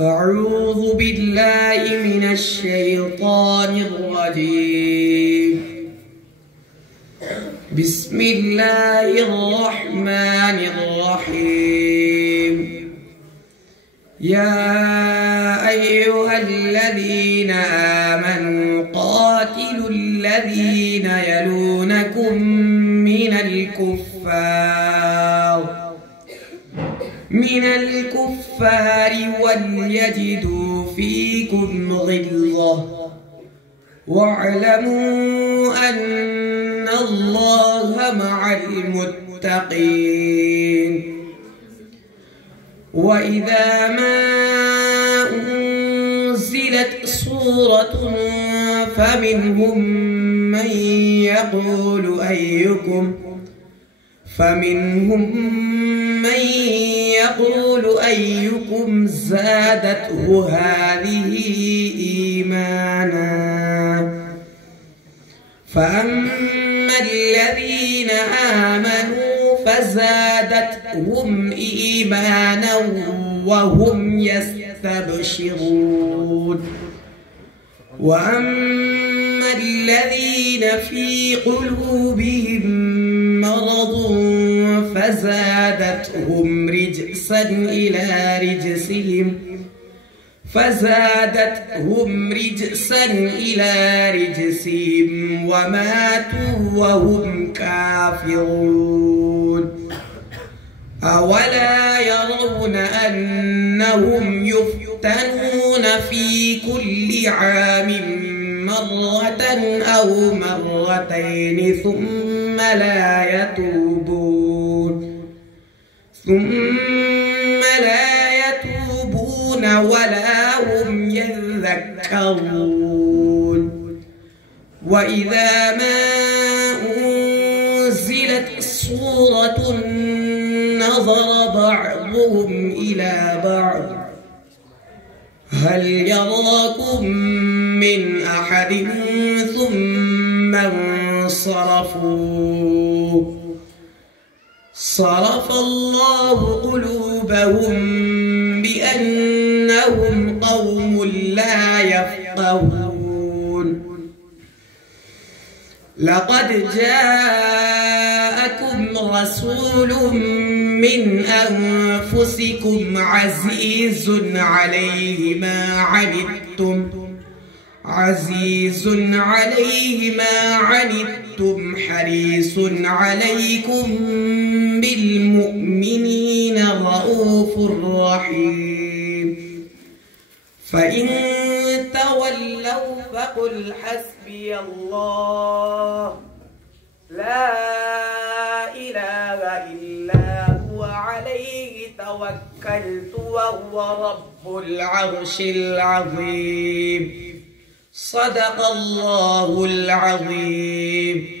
أعوذ بالله من الشيطان الرجيم بسم الله الرحمن الرحيم يا أيها الذين آمنوا قاتلوا الذين يلونكم من الكفار وليجدوا فيكم غلظة واعلموا أن الله مع المتقين وإذا ما أنزلت سورة فمنهم من يقول أيكم زادته هذه إيمانا فأما الذين آمنوا فزادتهم إيمانا وهم يستبشرون وأما الذين في قلوبهم مرض فزادتهم رجسا إلى رجسهم وماتوا وهم كافرون أولا يرون أنهم يفتنون في كل عام مرة أو مرتين ثم لا يتوبون ولا هم يذكرون وإذا ما أنزلت سورة نظر بعضهم إلى بعض هل يراكم من أحد ثم انصرفوا صرف الله قلوبهم بأنهم قوم لا يفقهون لقد جاءكم رسول من أنفسكم عزيز عليه ما عنتم حريص عليكم بالمؤمنين رؤوف رحيم فإن تولوا فقل حسبي الله لا إله إلا هو عليه توكلت وهو رب العرش العظيم صدق الله العظيم.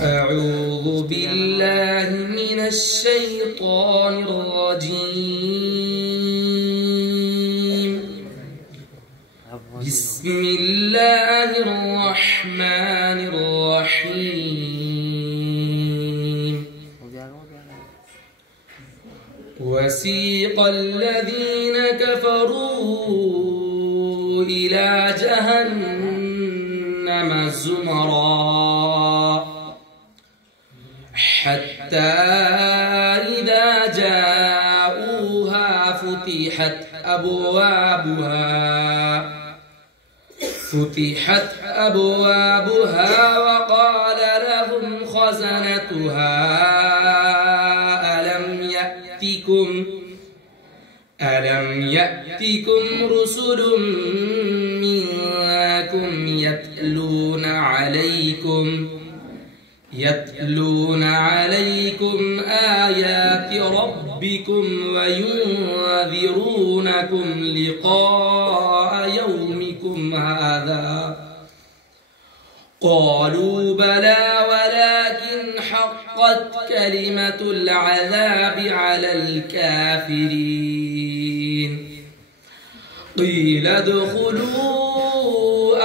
أعوذ بالله من الشيطان الرجيم بسم الله الرحمن الرحيم وسيق الذين كفروا إلى جهنم زمرا حتى إذا جاءوها فتحت أبوابها وقال لهم خزنتها ألم يأتكم رسل منكم يتلون عليكم آيات ربكم وينذرونكم لقاء يومكم هذا قالوا بلى ولكن حقت كلمة العذاب على الكافرين قيل ادخلوا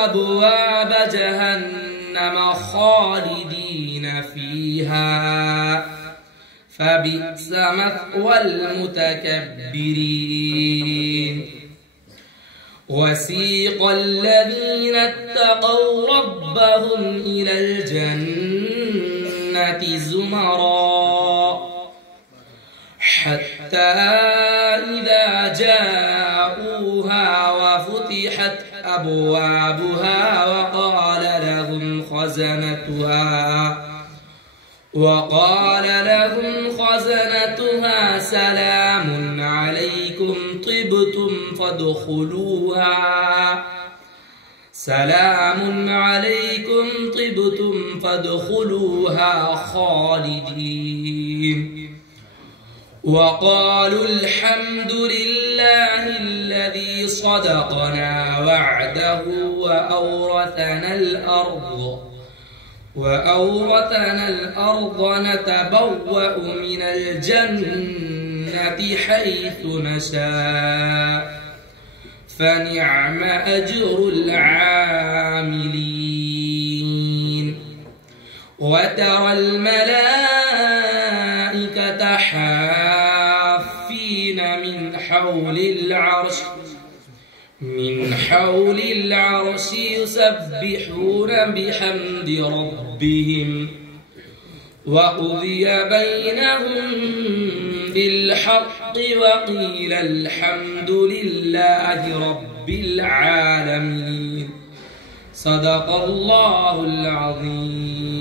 أبواب جهنم خالدين فيها فبئس مثوى المتكبرين وسيق الذين اتقوا ربهم إلى الجنة زمرا حتى إذا جاءوها وفتحت أبوابها وقال لهم خزنتها سلام عليكم طبتم فادخلوها خالدين وقالوا الحمد لله الذي صدقنا وعده وأورثنا الأرض نتبوأ من الجنة حيث نشاء فنعم أجر العاملين وترى الملائكة حافين من حول العرش يسبحون بحمد ربهم وقضي بينهم بالحق وقيل الحمد لله رب العالمين صدق الله العظيم.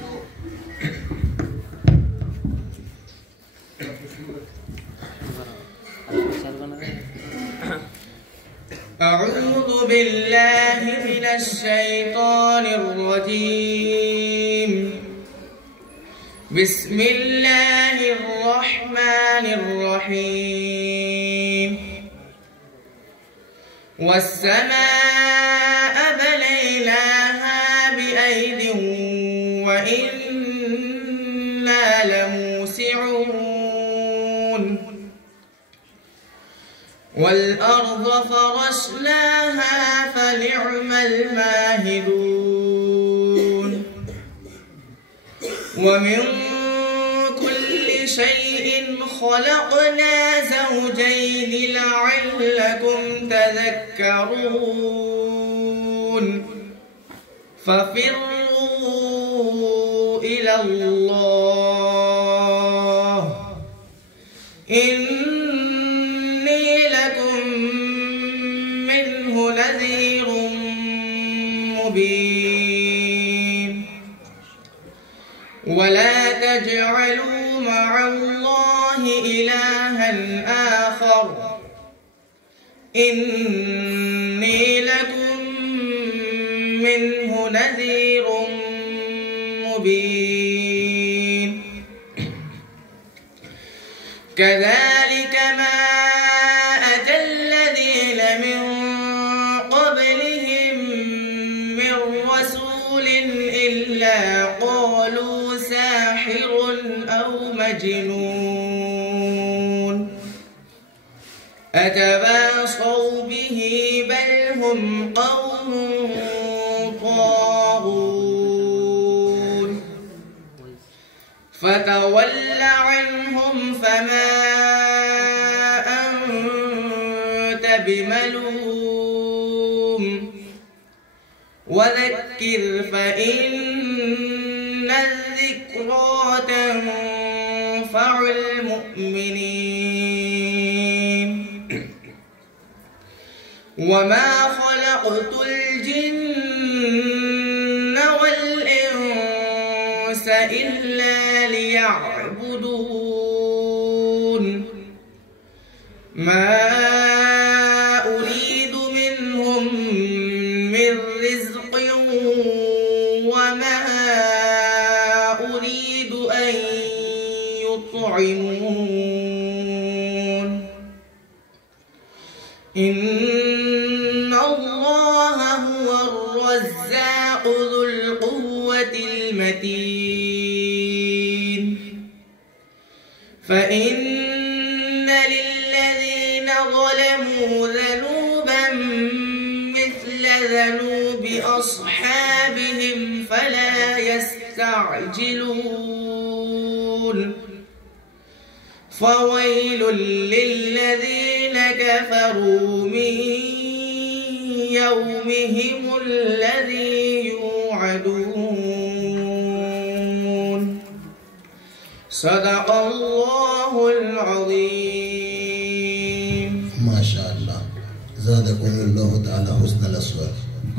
2 أعوذ بالله من الشيطان الرجيم. بسم الله الرحمن الرحيم. والسماء بنيناها بأيد وإنا لموسعون. والأرض فرشناها فنعم الماهدون. ومن كل شيء خلقنا زوجين لعلكم تذكرون. ففروا إلى الله إني لكم منه نذير مبين. ولا تجعلوا مع الله إلها آخر إني لكم منه نذير مبين. كذلك ما أتى الذين من قبلهم من رسول إلا قالوا ساحر أو مجنون أتواصوا به بل هم قوم طاغون. فتول عنهم فما أنت بملوم وذكر فإن الذكرى تنفع المؤمنين. وما خلقت الجن والإنس إلا ليعبدون. ما أريد منهم من رزق وما أريد أن يطعمون. إن الله هو الرزاق ذو القوة المتين. فإن للذين ظلموا ذنوبا مثل ذنوب أصحابهم فلا يستعجلون. فويل للذين كفروا من يومهم الذي يوعدون. صدق الله العظيم. ما شاء الله. زادكم الله تعالى حسن الأصوات.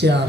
4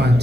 5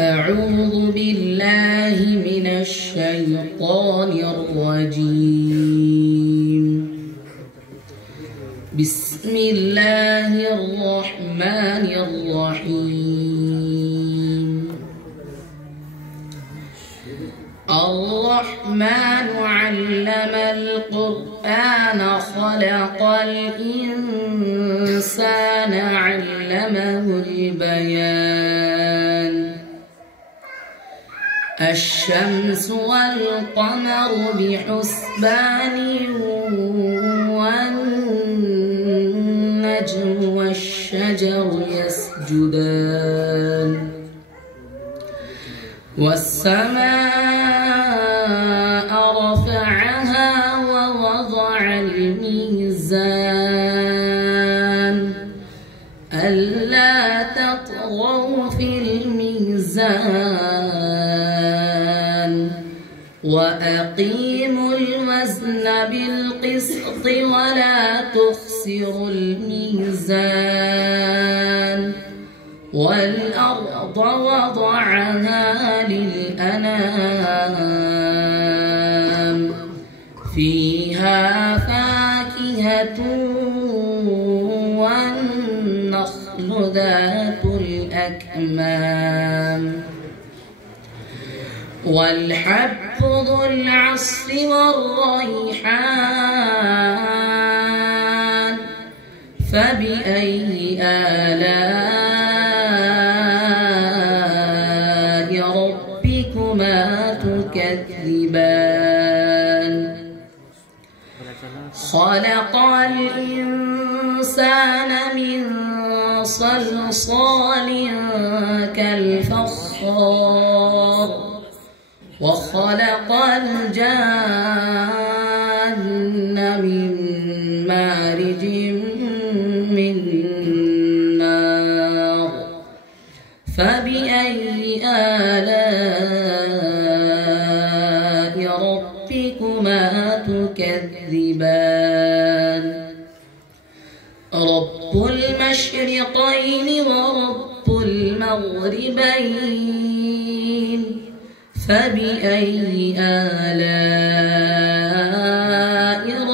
أعوذ بالله من الشيطان الرجيم. بسم الله الرحمن الرحيم. الرحمن علم القرآن خلق الإنسان الإنسان علمه البيان الشمس والقمر بحسبان والنجم والشجر يسجدان والسماء رفعها ووضع الميزان ألا تطغوا في الميزان وأقيموا الوزن بالقسط ولا تخسروا الميزان والأرض وضعها للأنام فيها فاكهة والنخل ذات الأكمام والحب ذو العصف والريحان فبأي آلاء ربكما تكذبان خلق الإنسان من صلصال كالفخار وخلق الجان من مارج من نار فبأي آلاء ربكما تكذبان رب المشرقين ورب المغربين فبأي آلاء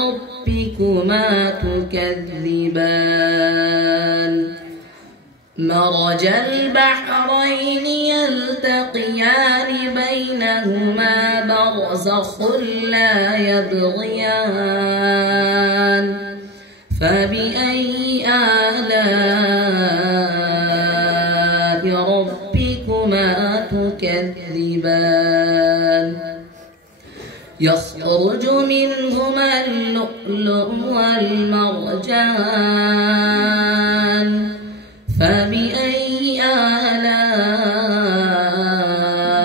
ربكما تكذبان مرج البحرين يلتقيان بينهما برزخ لا يبغيان فبأي آلاء ربكما تكذبان يخرج منهما اللؤلؤ والمرجان فبأي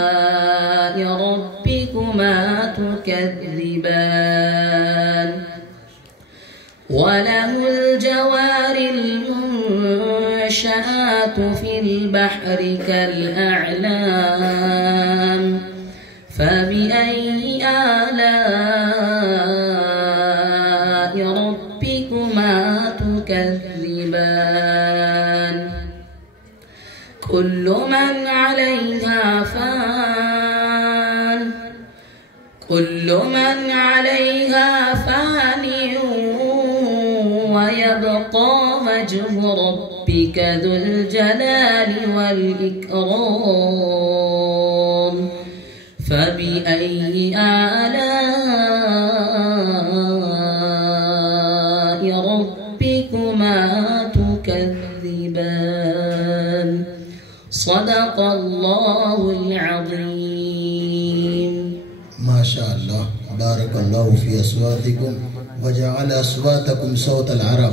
آلاء ربكما تكذبان وله الجوار المنشآت في البحر كالأعلام فبأي آلاء ربكما تكذبان كل من عليها فان ويبقى وجه ربك ذو الجلال والإكرام فبأي آلاء ربكما تكذبان صدق الله العظيم ما شاء الله بارك الله في أصواتكم وجعل أصواتكم صوت العرب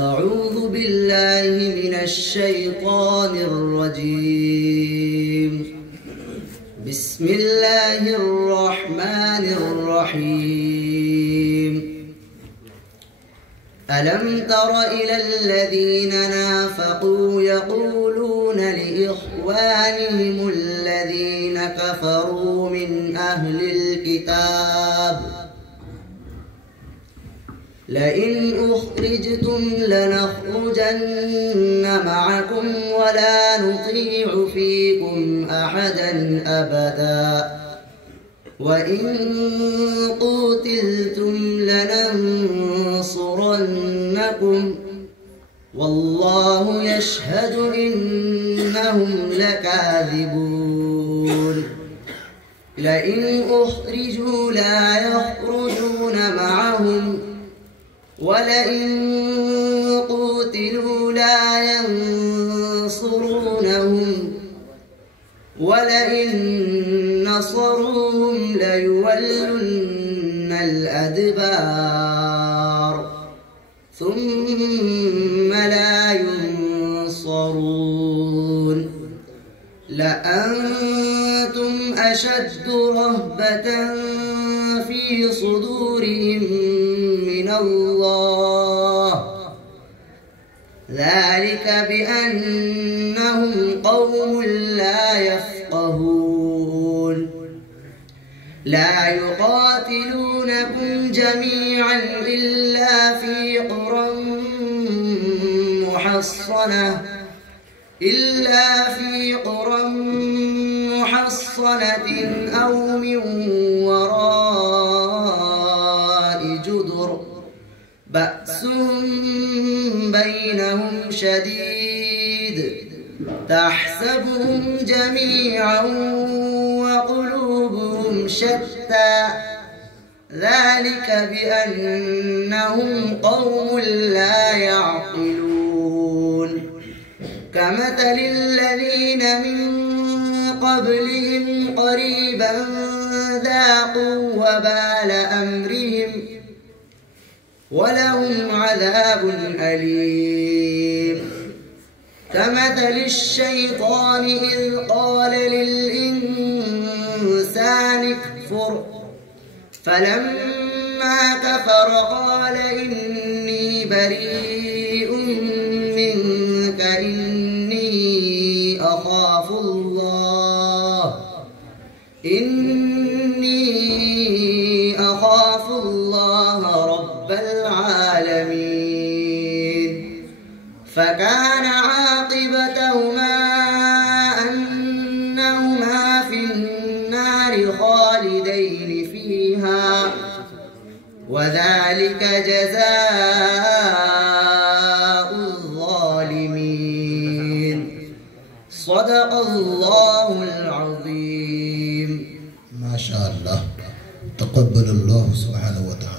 أعوذ بالله من الشيطان الرجيم بسم الله الرحمن الرحيم ألم تر إلى الذين نافقوا يقولون لإخوانهم الذين كفروا من أهل الكتاب لئن أخرجتم لنخرجن معكم ولا نطيع فيكم أحدا أبدا وإن قتلتم لننصرنكم والله يشهد إنهم لكاذبون لئن أخرجوا لا يخرجون معهم ولئن قتلوا لا ينصرونهم ولئن نصروهم ليولن الأدبار ثم لا ينصرون لأنتم أشد رهبة في صدورهم من الله ذلك بأنهم قوم لا يفقهون لا يقاتلونكم جميعا إلا في قرى محصنة أو من وراء جدر بأسهم بينهم شديد تحسبهم جميعا وقلوبهم شتى ذلك بأنهم قوم لا يعقلون كمثل الذين من قبلهم قريبا ذاقوا وبال أمرهم ولهم عذاب أليم كمثل الشيطان إذ قال للإنسان اكفر فلما كفر قال إني بريء منك إني أخاف الله رب العالمين فكان عاقبتهما أنهما في النار خالدين فيها وذلك جزاء الظالمين صدق الله العظيم ما شاء الله تقبل الله سبحانه وتعالى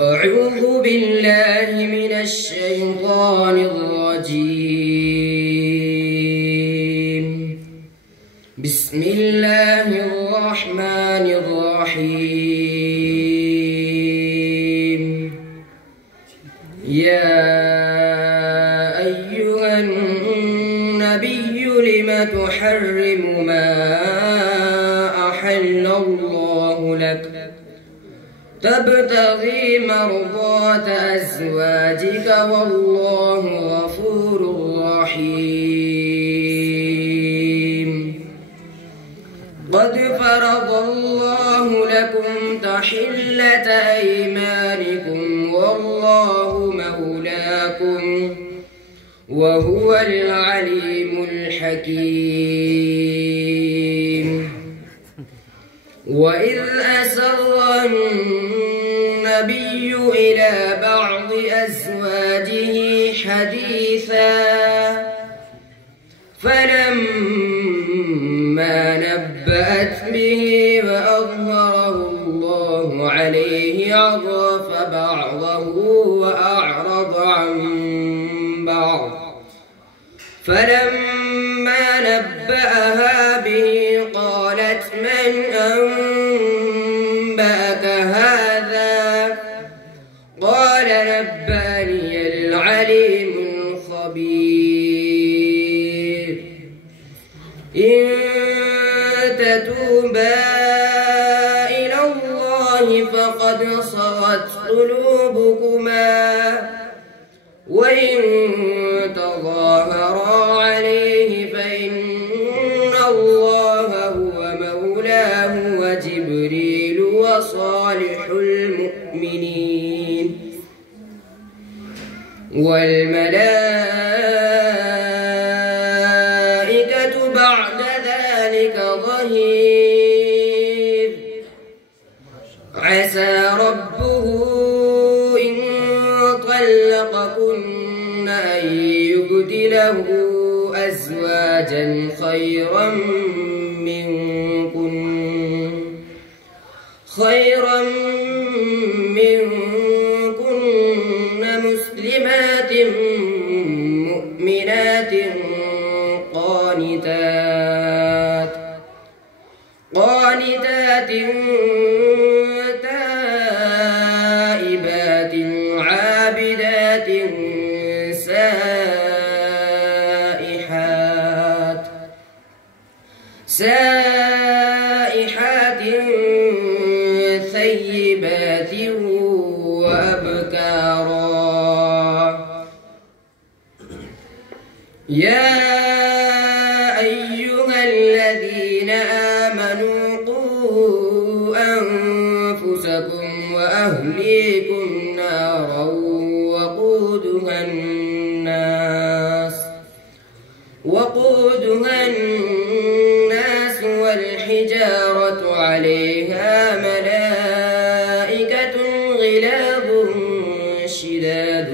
أعوذ بالله من الشيطان الرجيم بسم الله الرحمن الرحيم يا أيها النبي لم تحرم ما أحل الله لك تبتغي مرضات أزواجك والله غفور رحيم قد فرض الله لكم تحلة أيمانكم والله مولاكم وهو العليم الحكيم وإذ أسر النبي إلى بعض أزواجه حديثا فلما نبأت به وأظهره الله عليه عرف بعضه وأعرض عن بعض فلما نبأها به قالت من أنبأك هذا قال نبأني العليم تتوبا إلى الله فقد صغت قلوبكما وإن تظاهرا عليه فإن الله هو مولاه وجبريل وصالح المؤمنين والملائكة بعد ذلك ظهير عسى ربه إن طلقكن أن يبدله أزواجا خيرا منكن مسلمات مؤمنات قانتات تائبات عابدات سائحات ثيبات وأبكارا يا أيها الذين آمنوا قوا أنفسكم وأهليكم نارا وقودها الناس والحجارة عليها ملائكة غلاظ شداد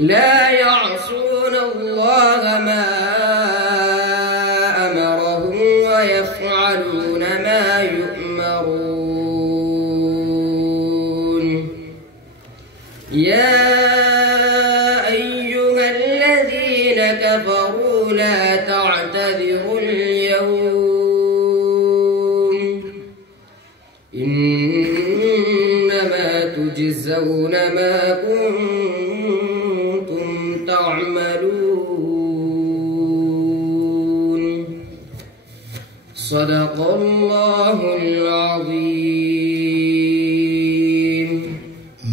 لا يعصون الله ما أمرهم ويفعلون ما يؤمرون يا أيها الذين كفروا لا تعتذروا اليوم إنما تجزون ما كنتم تعملون صدق الله العظيم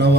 9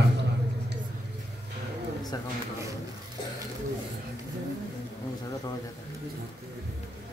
8।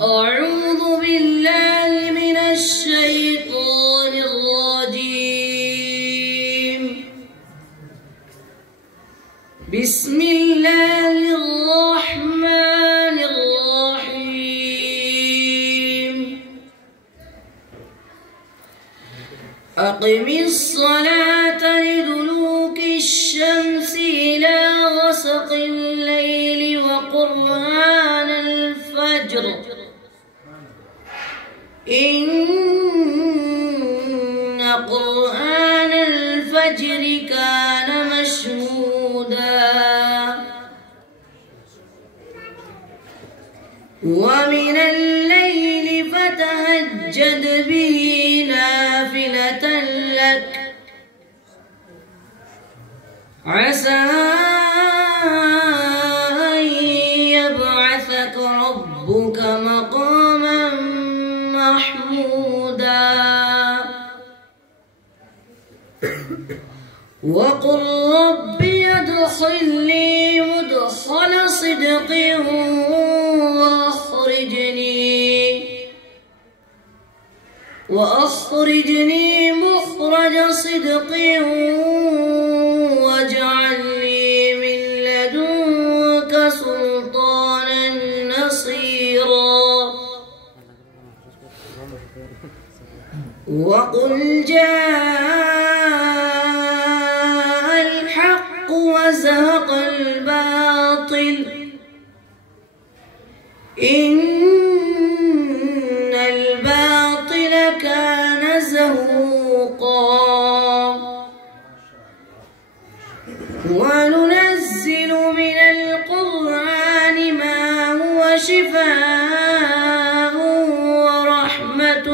أعوذ بالله من الشيطان الرجيم بسم الله الرحمن الرحيم أقم الصلاة لدلوك الشمس إلى غسق الليل وقرآن الفجر إن قرآن الفجر كان مشهودا ومن الليل فتهجد به نافلة لك عسى أن يبعثك ربك مقاما محمودا وقل رب ادخلني مدخل صدق وأخرجني مخرج صدق واجعل لي من لدنك سلطانا نصيرا وقل جاء الحق وزهق الباطل إن وننزل من القرآن ما هو شفاء ورحمة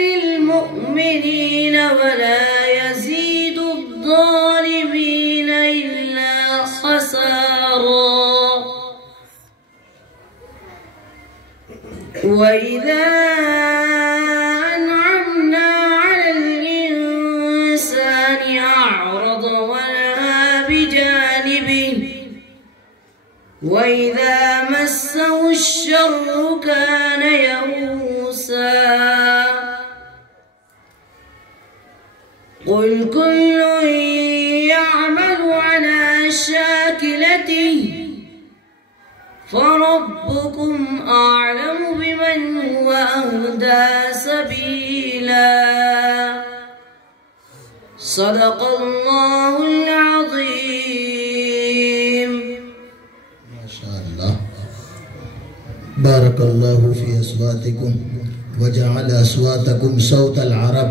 للمؤمنين ولا يزيد الظالمين إلا خسارا. وإذا أنعمنا على الإنسان أعرض ونأى بجانبه وإذا مسه الشر كان يئوسا. قل كل يعمل على شاكلته فربكم أعلم بمن هو أهدى سبيلا. صدق الله العظيم. ما شاء الله. بارك الله في أصواتكم وجعل أصواتكم صوت العرب.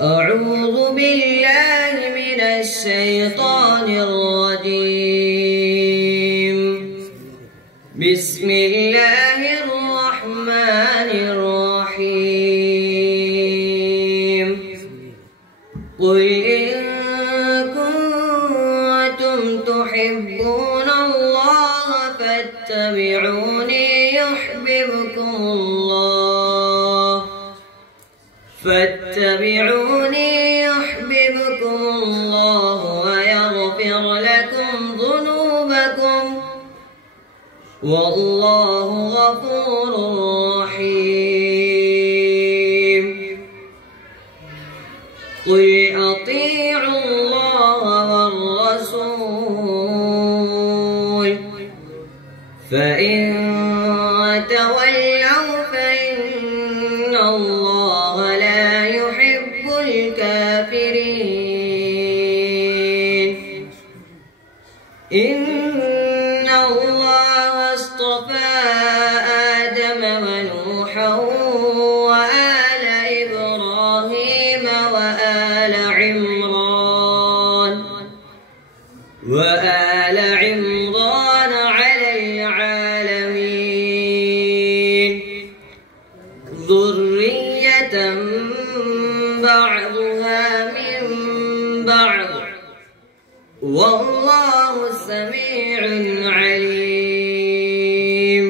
أعوذ بالله من الشيطان الرجيم. بسم الله الرحمن الرحيم. قل إن كنتم تحبون الله فاتبعوني يحببكم الله ويغفر لكم ذنوبكم والله غفور رحيم. قل أطيعوا الله والرسول فإن تولوا فإن الله لا يحب الكافرين. إن الله اصطفى آدم ونوحا وآل إبراهيم وآل عمران على العالمين ذرية بعضها من بعض والله سميع عليم.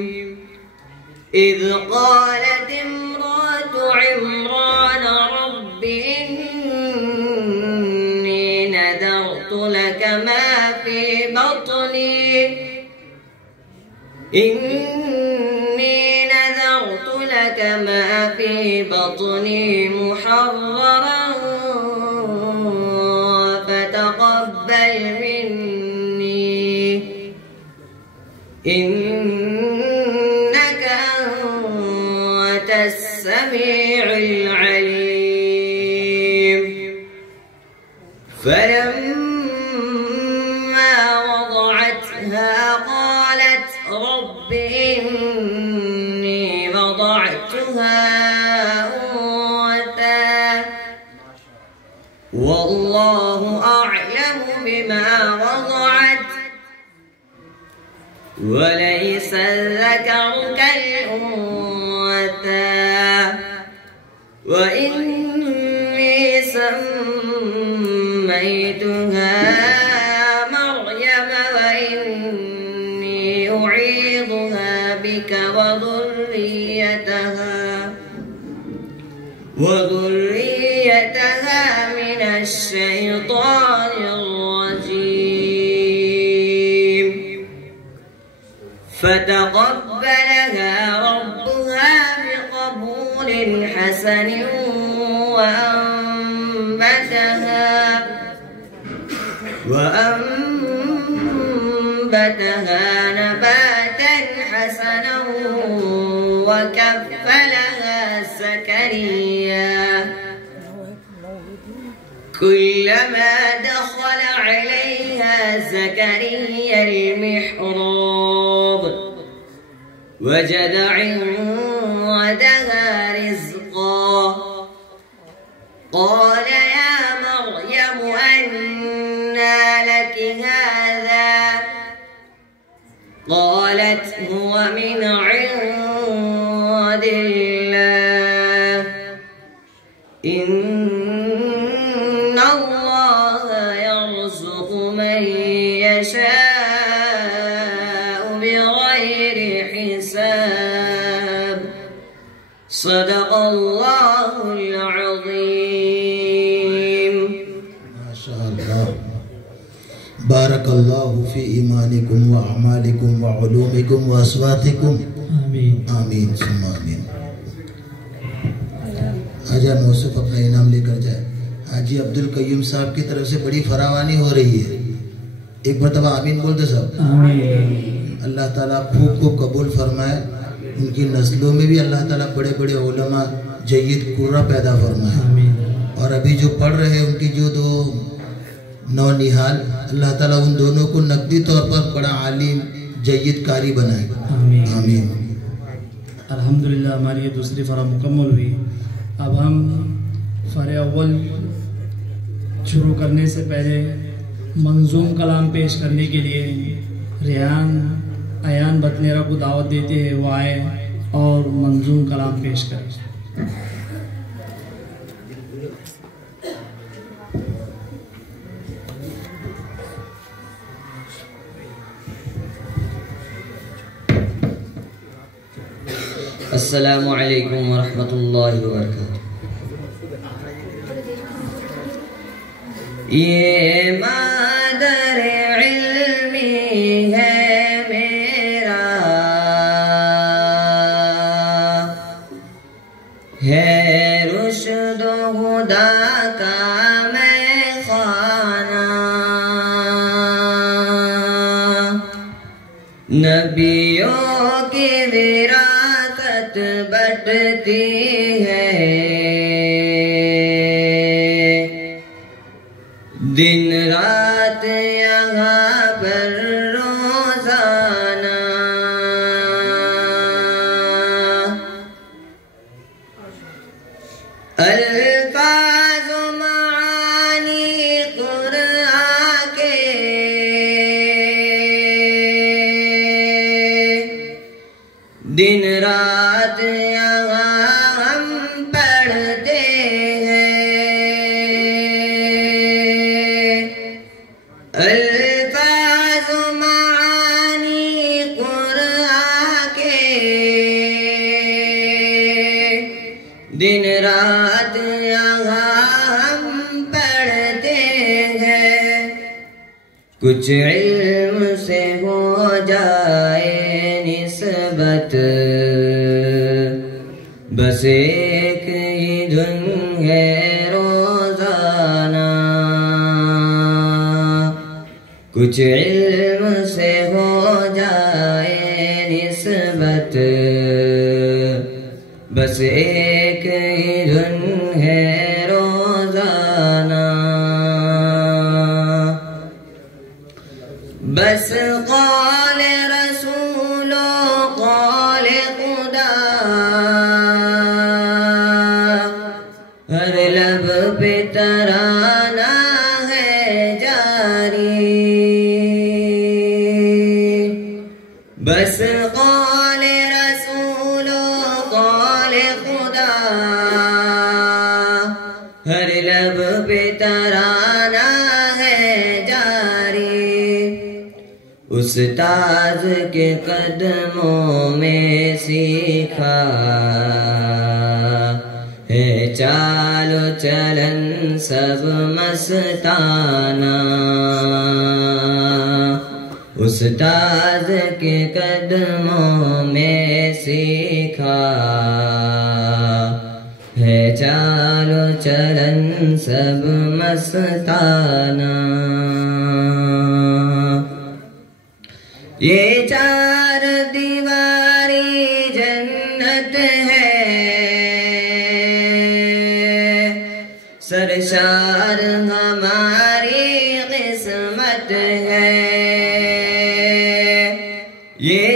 إذ قالت امرأة عمران رب إني نذرت لك ما في بطني محررا فتقبل مني إنك أنت السميع العليم. فلما وضعتها قالت رب إني وضعتها أنثى والله أعلم بما وضعت وليس الذكر كالأنثى وإني سميتها مريم وإني أعيذها بك وذريتها من الشيطان الرجيم. فتقبلها ربها بقبول حسن وأنبتها نباتا وكفلها زكريا كلما دخل عليها زكريا المحراب وجد عندها رزقا قال يا مريم أنى لك هذا قالت هو من عند الله إن الله يرزق من يشاء بغير حساب صدق الله العظيم. ما شاء الله. بارك الله في إيمانكم وأعمالكم وعلومكم وأصواتكم. آمين آمین ثم آمین. آجا موصف اپنا انعام لے کر جائے. حاجی عبدالقیوم صاحب کی طرف سے بڑی فراوانی ہو رہی ہے. ایک مرتبہ آمین بول دے صاحب. آمین. اللہ تعالیٰ خوب کو قبول فرمائے. ان کی نسلوں میں بھی اللہ تعالیٰ بڑے بڑے علماء جید قرہ پیدا فرمائے. آمین. اور ابھی جو پڑھ رہے ہیں ان کی جو دو نونہال، اللہ تعالیٰ ان دونوں کو نقدی طور پر بڑا عالم جید قاری بنائے. آمین. آمین. الحمدللہ ہماری یہ دوسری فرا مکمل ہوئی. اب ہم فرع اول شروع کرنے سے پہلے منظوم کلام پیش کرنے کے لیے ریحان ایان بطنیرہ کو دعوت دیتے ہیں وہ آئے اور منظوم کلام پیش کریں. السلام علیکم ورحمۃ اللہ وبرکاتہ. یہ مادر علمی ہے میرا، ہے رشد و ہدا کا میں خانہ، نبیوں کی وراثت بڑھتی ہے، دن رات یہاں پر روزانہ، الفاظ و معانی قرآن کے دن رات یہاں ہم پڑھتے ہیں، الفاظ و معانی قرآن کے دن رات یہاں ہم پڑھتے ہیں، کچھ علم سے ہو جائے نسبت، بس ایک ہی دھن ہے روزانہ، کچھ علم سے ہو جائے نسبت، بس ایک ہی دھن ہے روزانہ، بس قول رسول و قول خدا ہر لب پہ ترانہ ہے جاری، بس قول رسول و قول خدا ہر لب پہ ترانہ ہے جاری، استاذ کے قدموں میں سیکھا ہے چال و چلن سب مستانہ، استاذ کے قدموں میں سیکھا ہے چال و چلن سب مستانہ، یہ چار دیواری جنت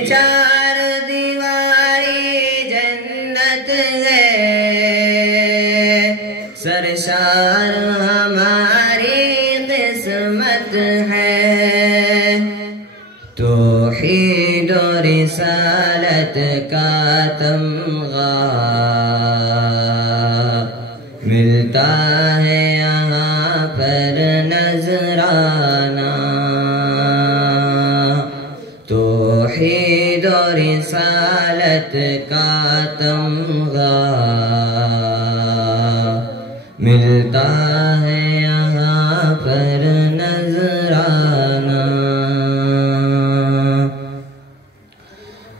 چار دیواری جنت ہے سرشار ہماری قسمت ہے توحید و رسالت کا تمغہ ملتا ہے یہاں پر نذرانہ توحید و رسالت کا تمغہ ملتا ہے یہاں پر نذرانہ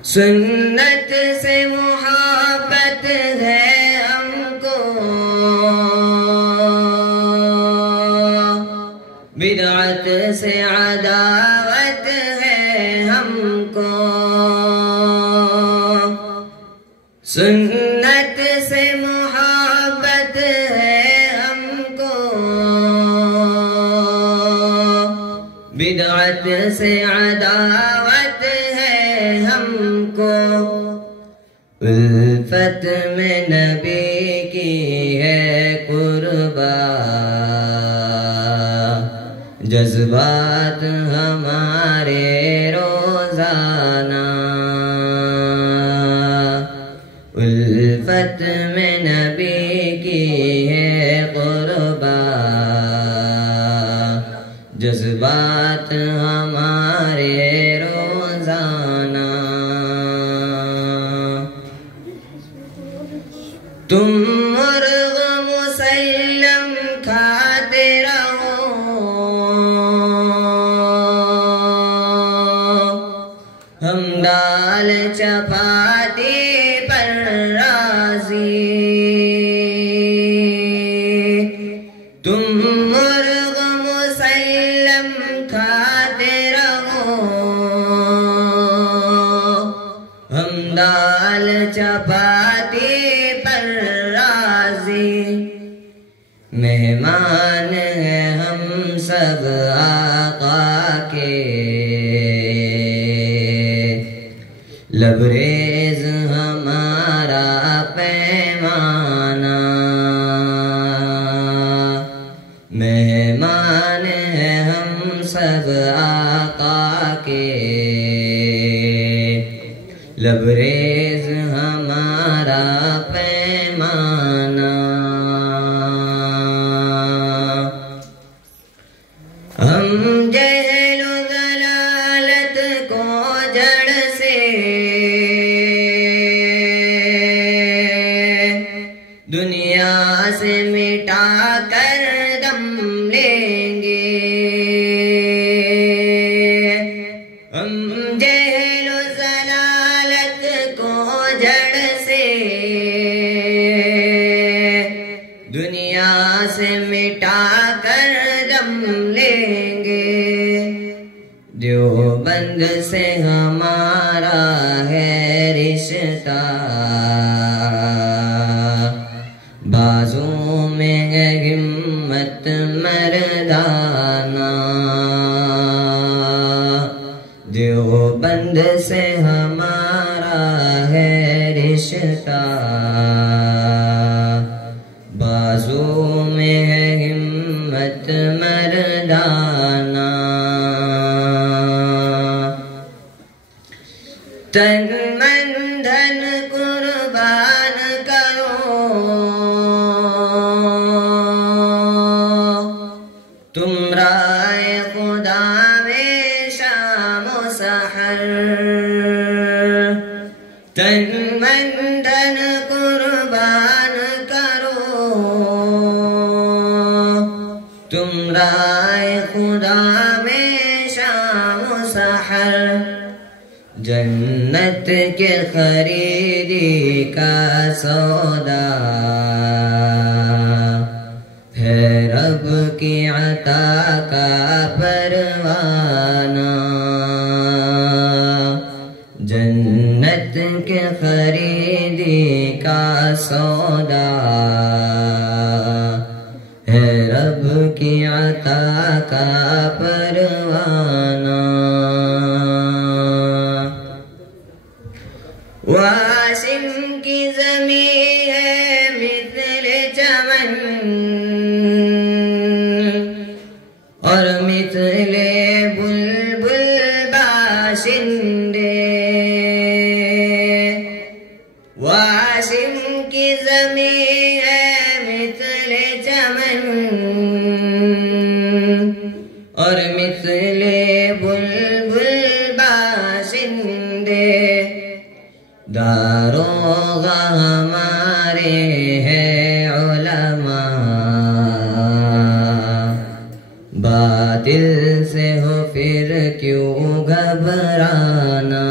سنت سے محبت ہے ہم کو بدعت سے عداوت ہے ہم کو سنت سے محبت ہے ہم کو بدعت سے عداوت ہے ہم کو الفت میں نبی کی ہے قربان جذبات ہمارے روزانہ الفت میں نبی کی ہے قربان جذبات ہمارے روزانہ تم مرغ مسلم کھاتے رہو ہم دال چپاتی پر راضی تم مرغ مسلم کھاتے رہو ہم دال چپاتی پر راضی مہمان ہیں ہم سب آقا کے لبریز ہمارا پیمانہ مہمان ہیں ہم سب آقا کے لبریز ہمارا پیمانہ ہم جہل و ضلالت کو جڑ سے دنیا سے مٹا کر دم لیں گے ہم جہل و ضلالت کو جڑ سے دنیا سے مٹا کر دم لیں گے دیوبند سے ہمارا ہے رشتہ بازوں میں ہے ہمت مردانہ دیوبند سے ہمارا ہے رشتہ بازوں میں ہے ہمت مردانہ تن من دھن قربان کرو تم رائے خدا میں شام و سحر تن من دھن قربان کرو تم رائے خدا میں شام و سحر جنت کے خریدی کا سودا ہے رب کی عطا کا پروانہ جنت کے خریدی کا سودا ہے رب کی عطا کا پروانہ واسم کی زمین ہے مثل چمن اور مثل بلبل باشندے واسم کی زمین ہے مثل چمن اور مثل بلبل باشندے داروغہ ہمارے ہیں علماء باطل سے ہو پھر کیوں گھبرانا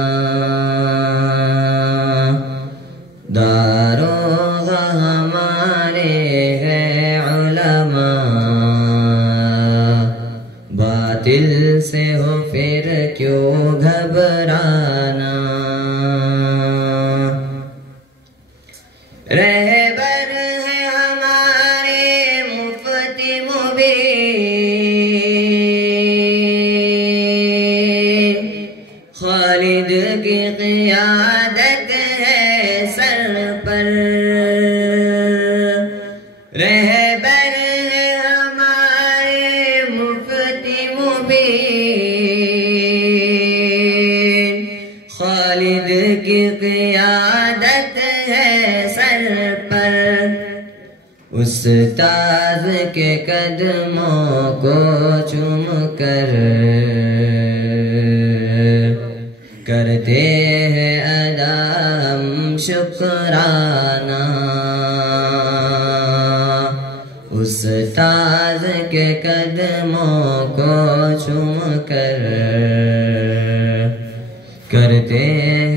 داروغہ ہمارے ہیں علماء باطل سے ہو پھر کیوں گھبرانا رہبر ہے ہمارے مفتی مبین خالد کی قیادت ہے سر پر رہبر ہے ہمارے مفتی مبین خالد کی قیادت ہے سر پر استاذ کے قدموں کو چوم کر کرتے ہیں ادا ہم شکرانہ استاذ کے قدموں کو چوم کر کرتے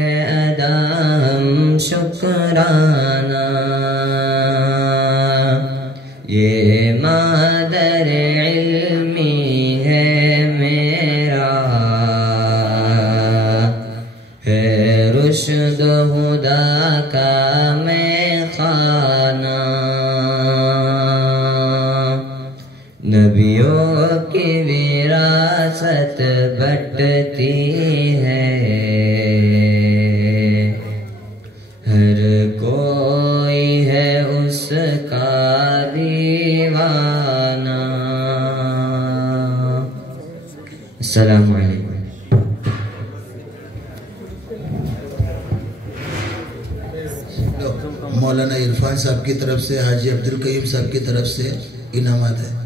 ہیں ادا ہم شکرانہ یہ مادر علمی ہے میرا ہے رشد و ہدا کا میں خانہ نبیوں کی وراثت بٹتی ہے ہر کوئی ہے اس کا دیوانہ السلام علیکم مولانا عرفان صاحب کی طرف سے حاجی عبدالقیوم صاحب کی طرف سے انعامات ہے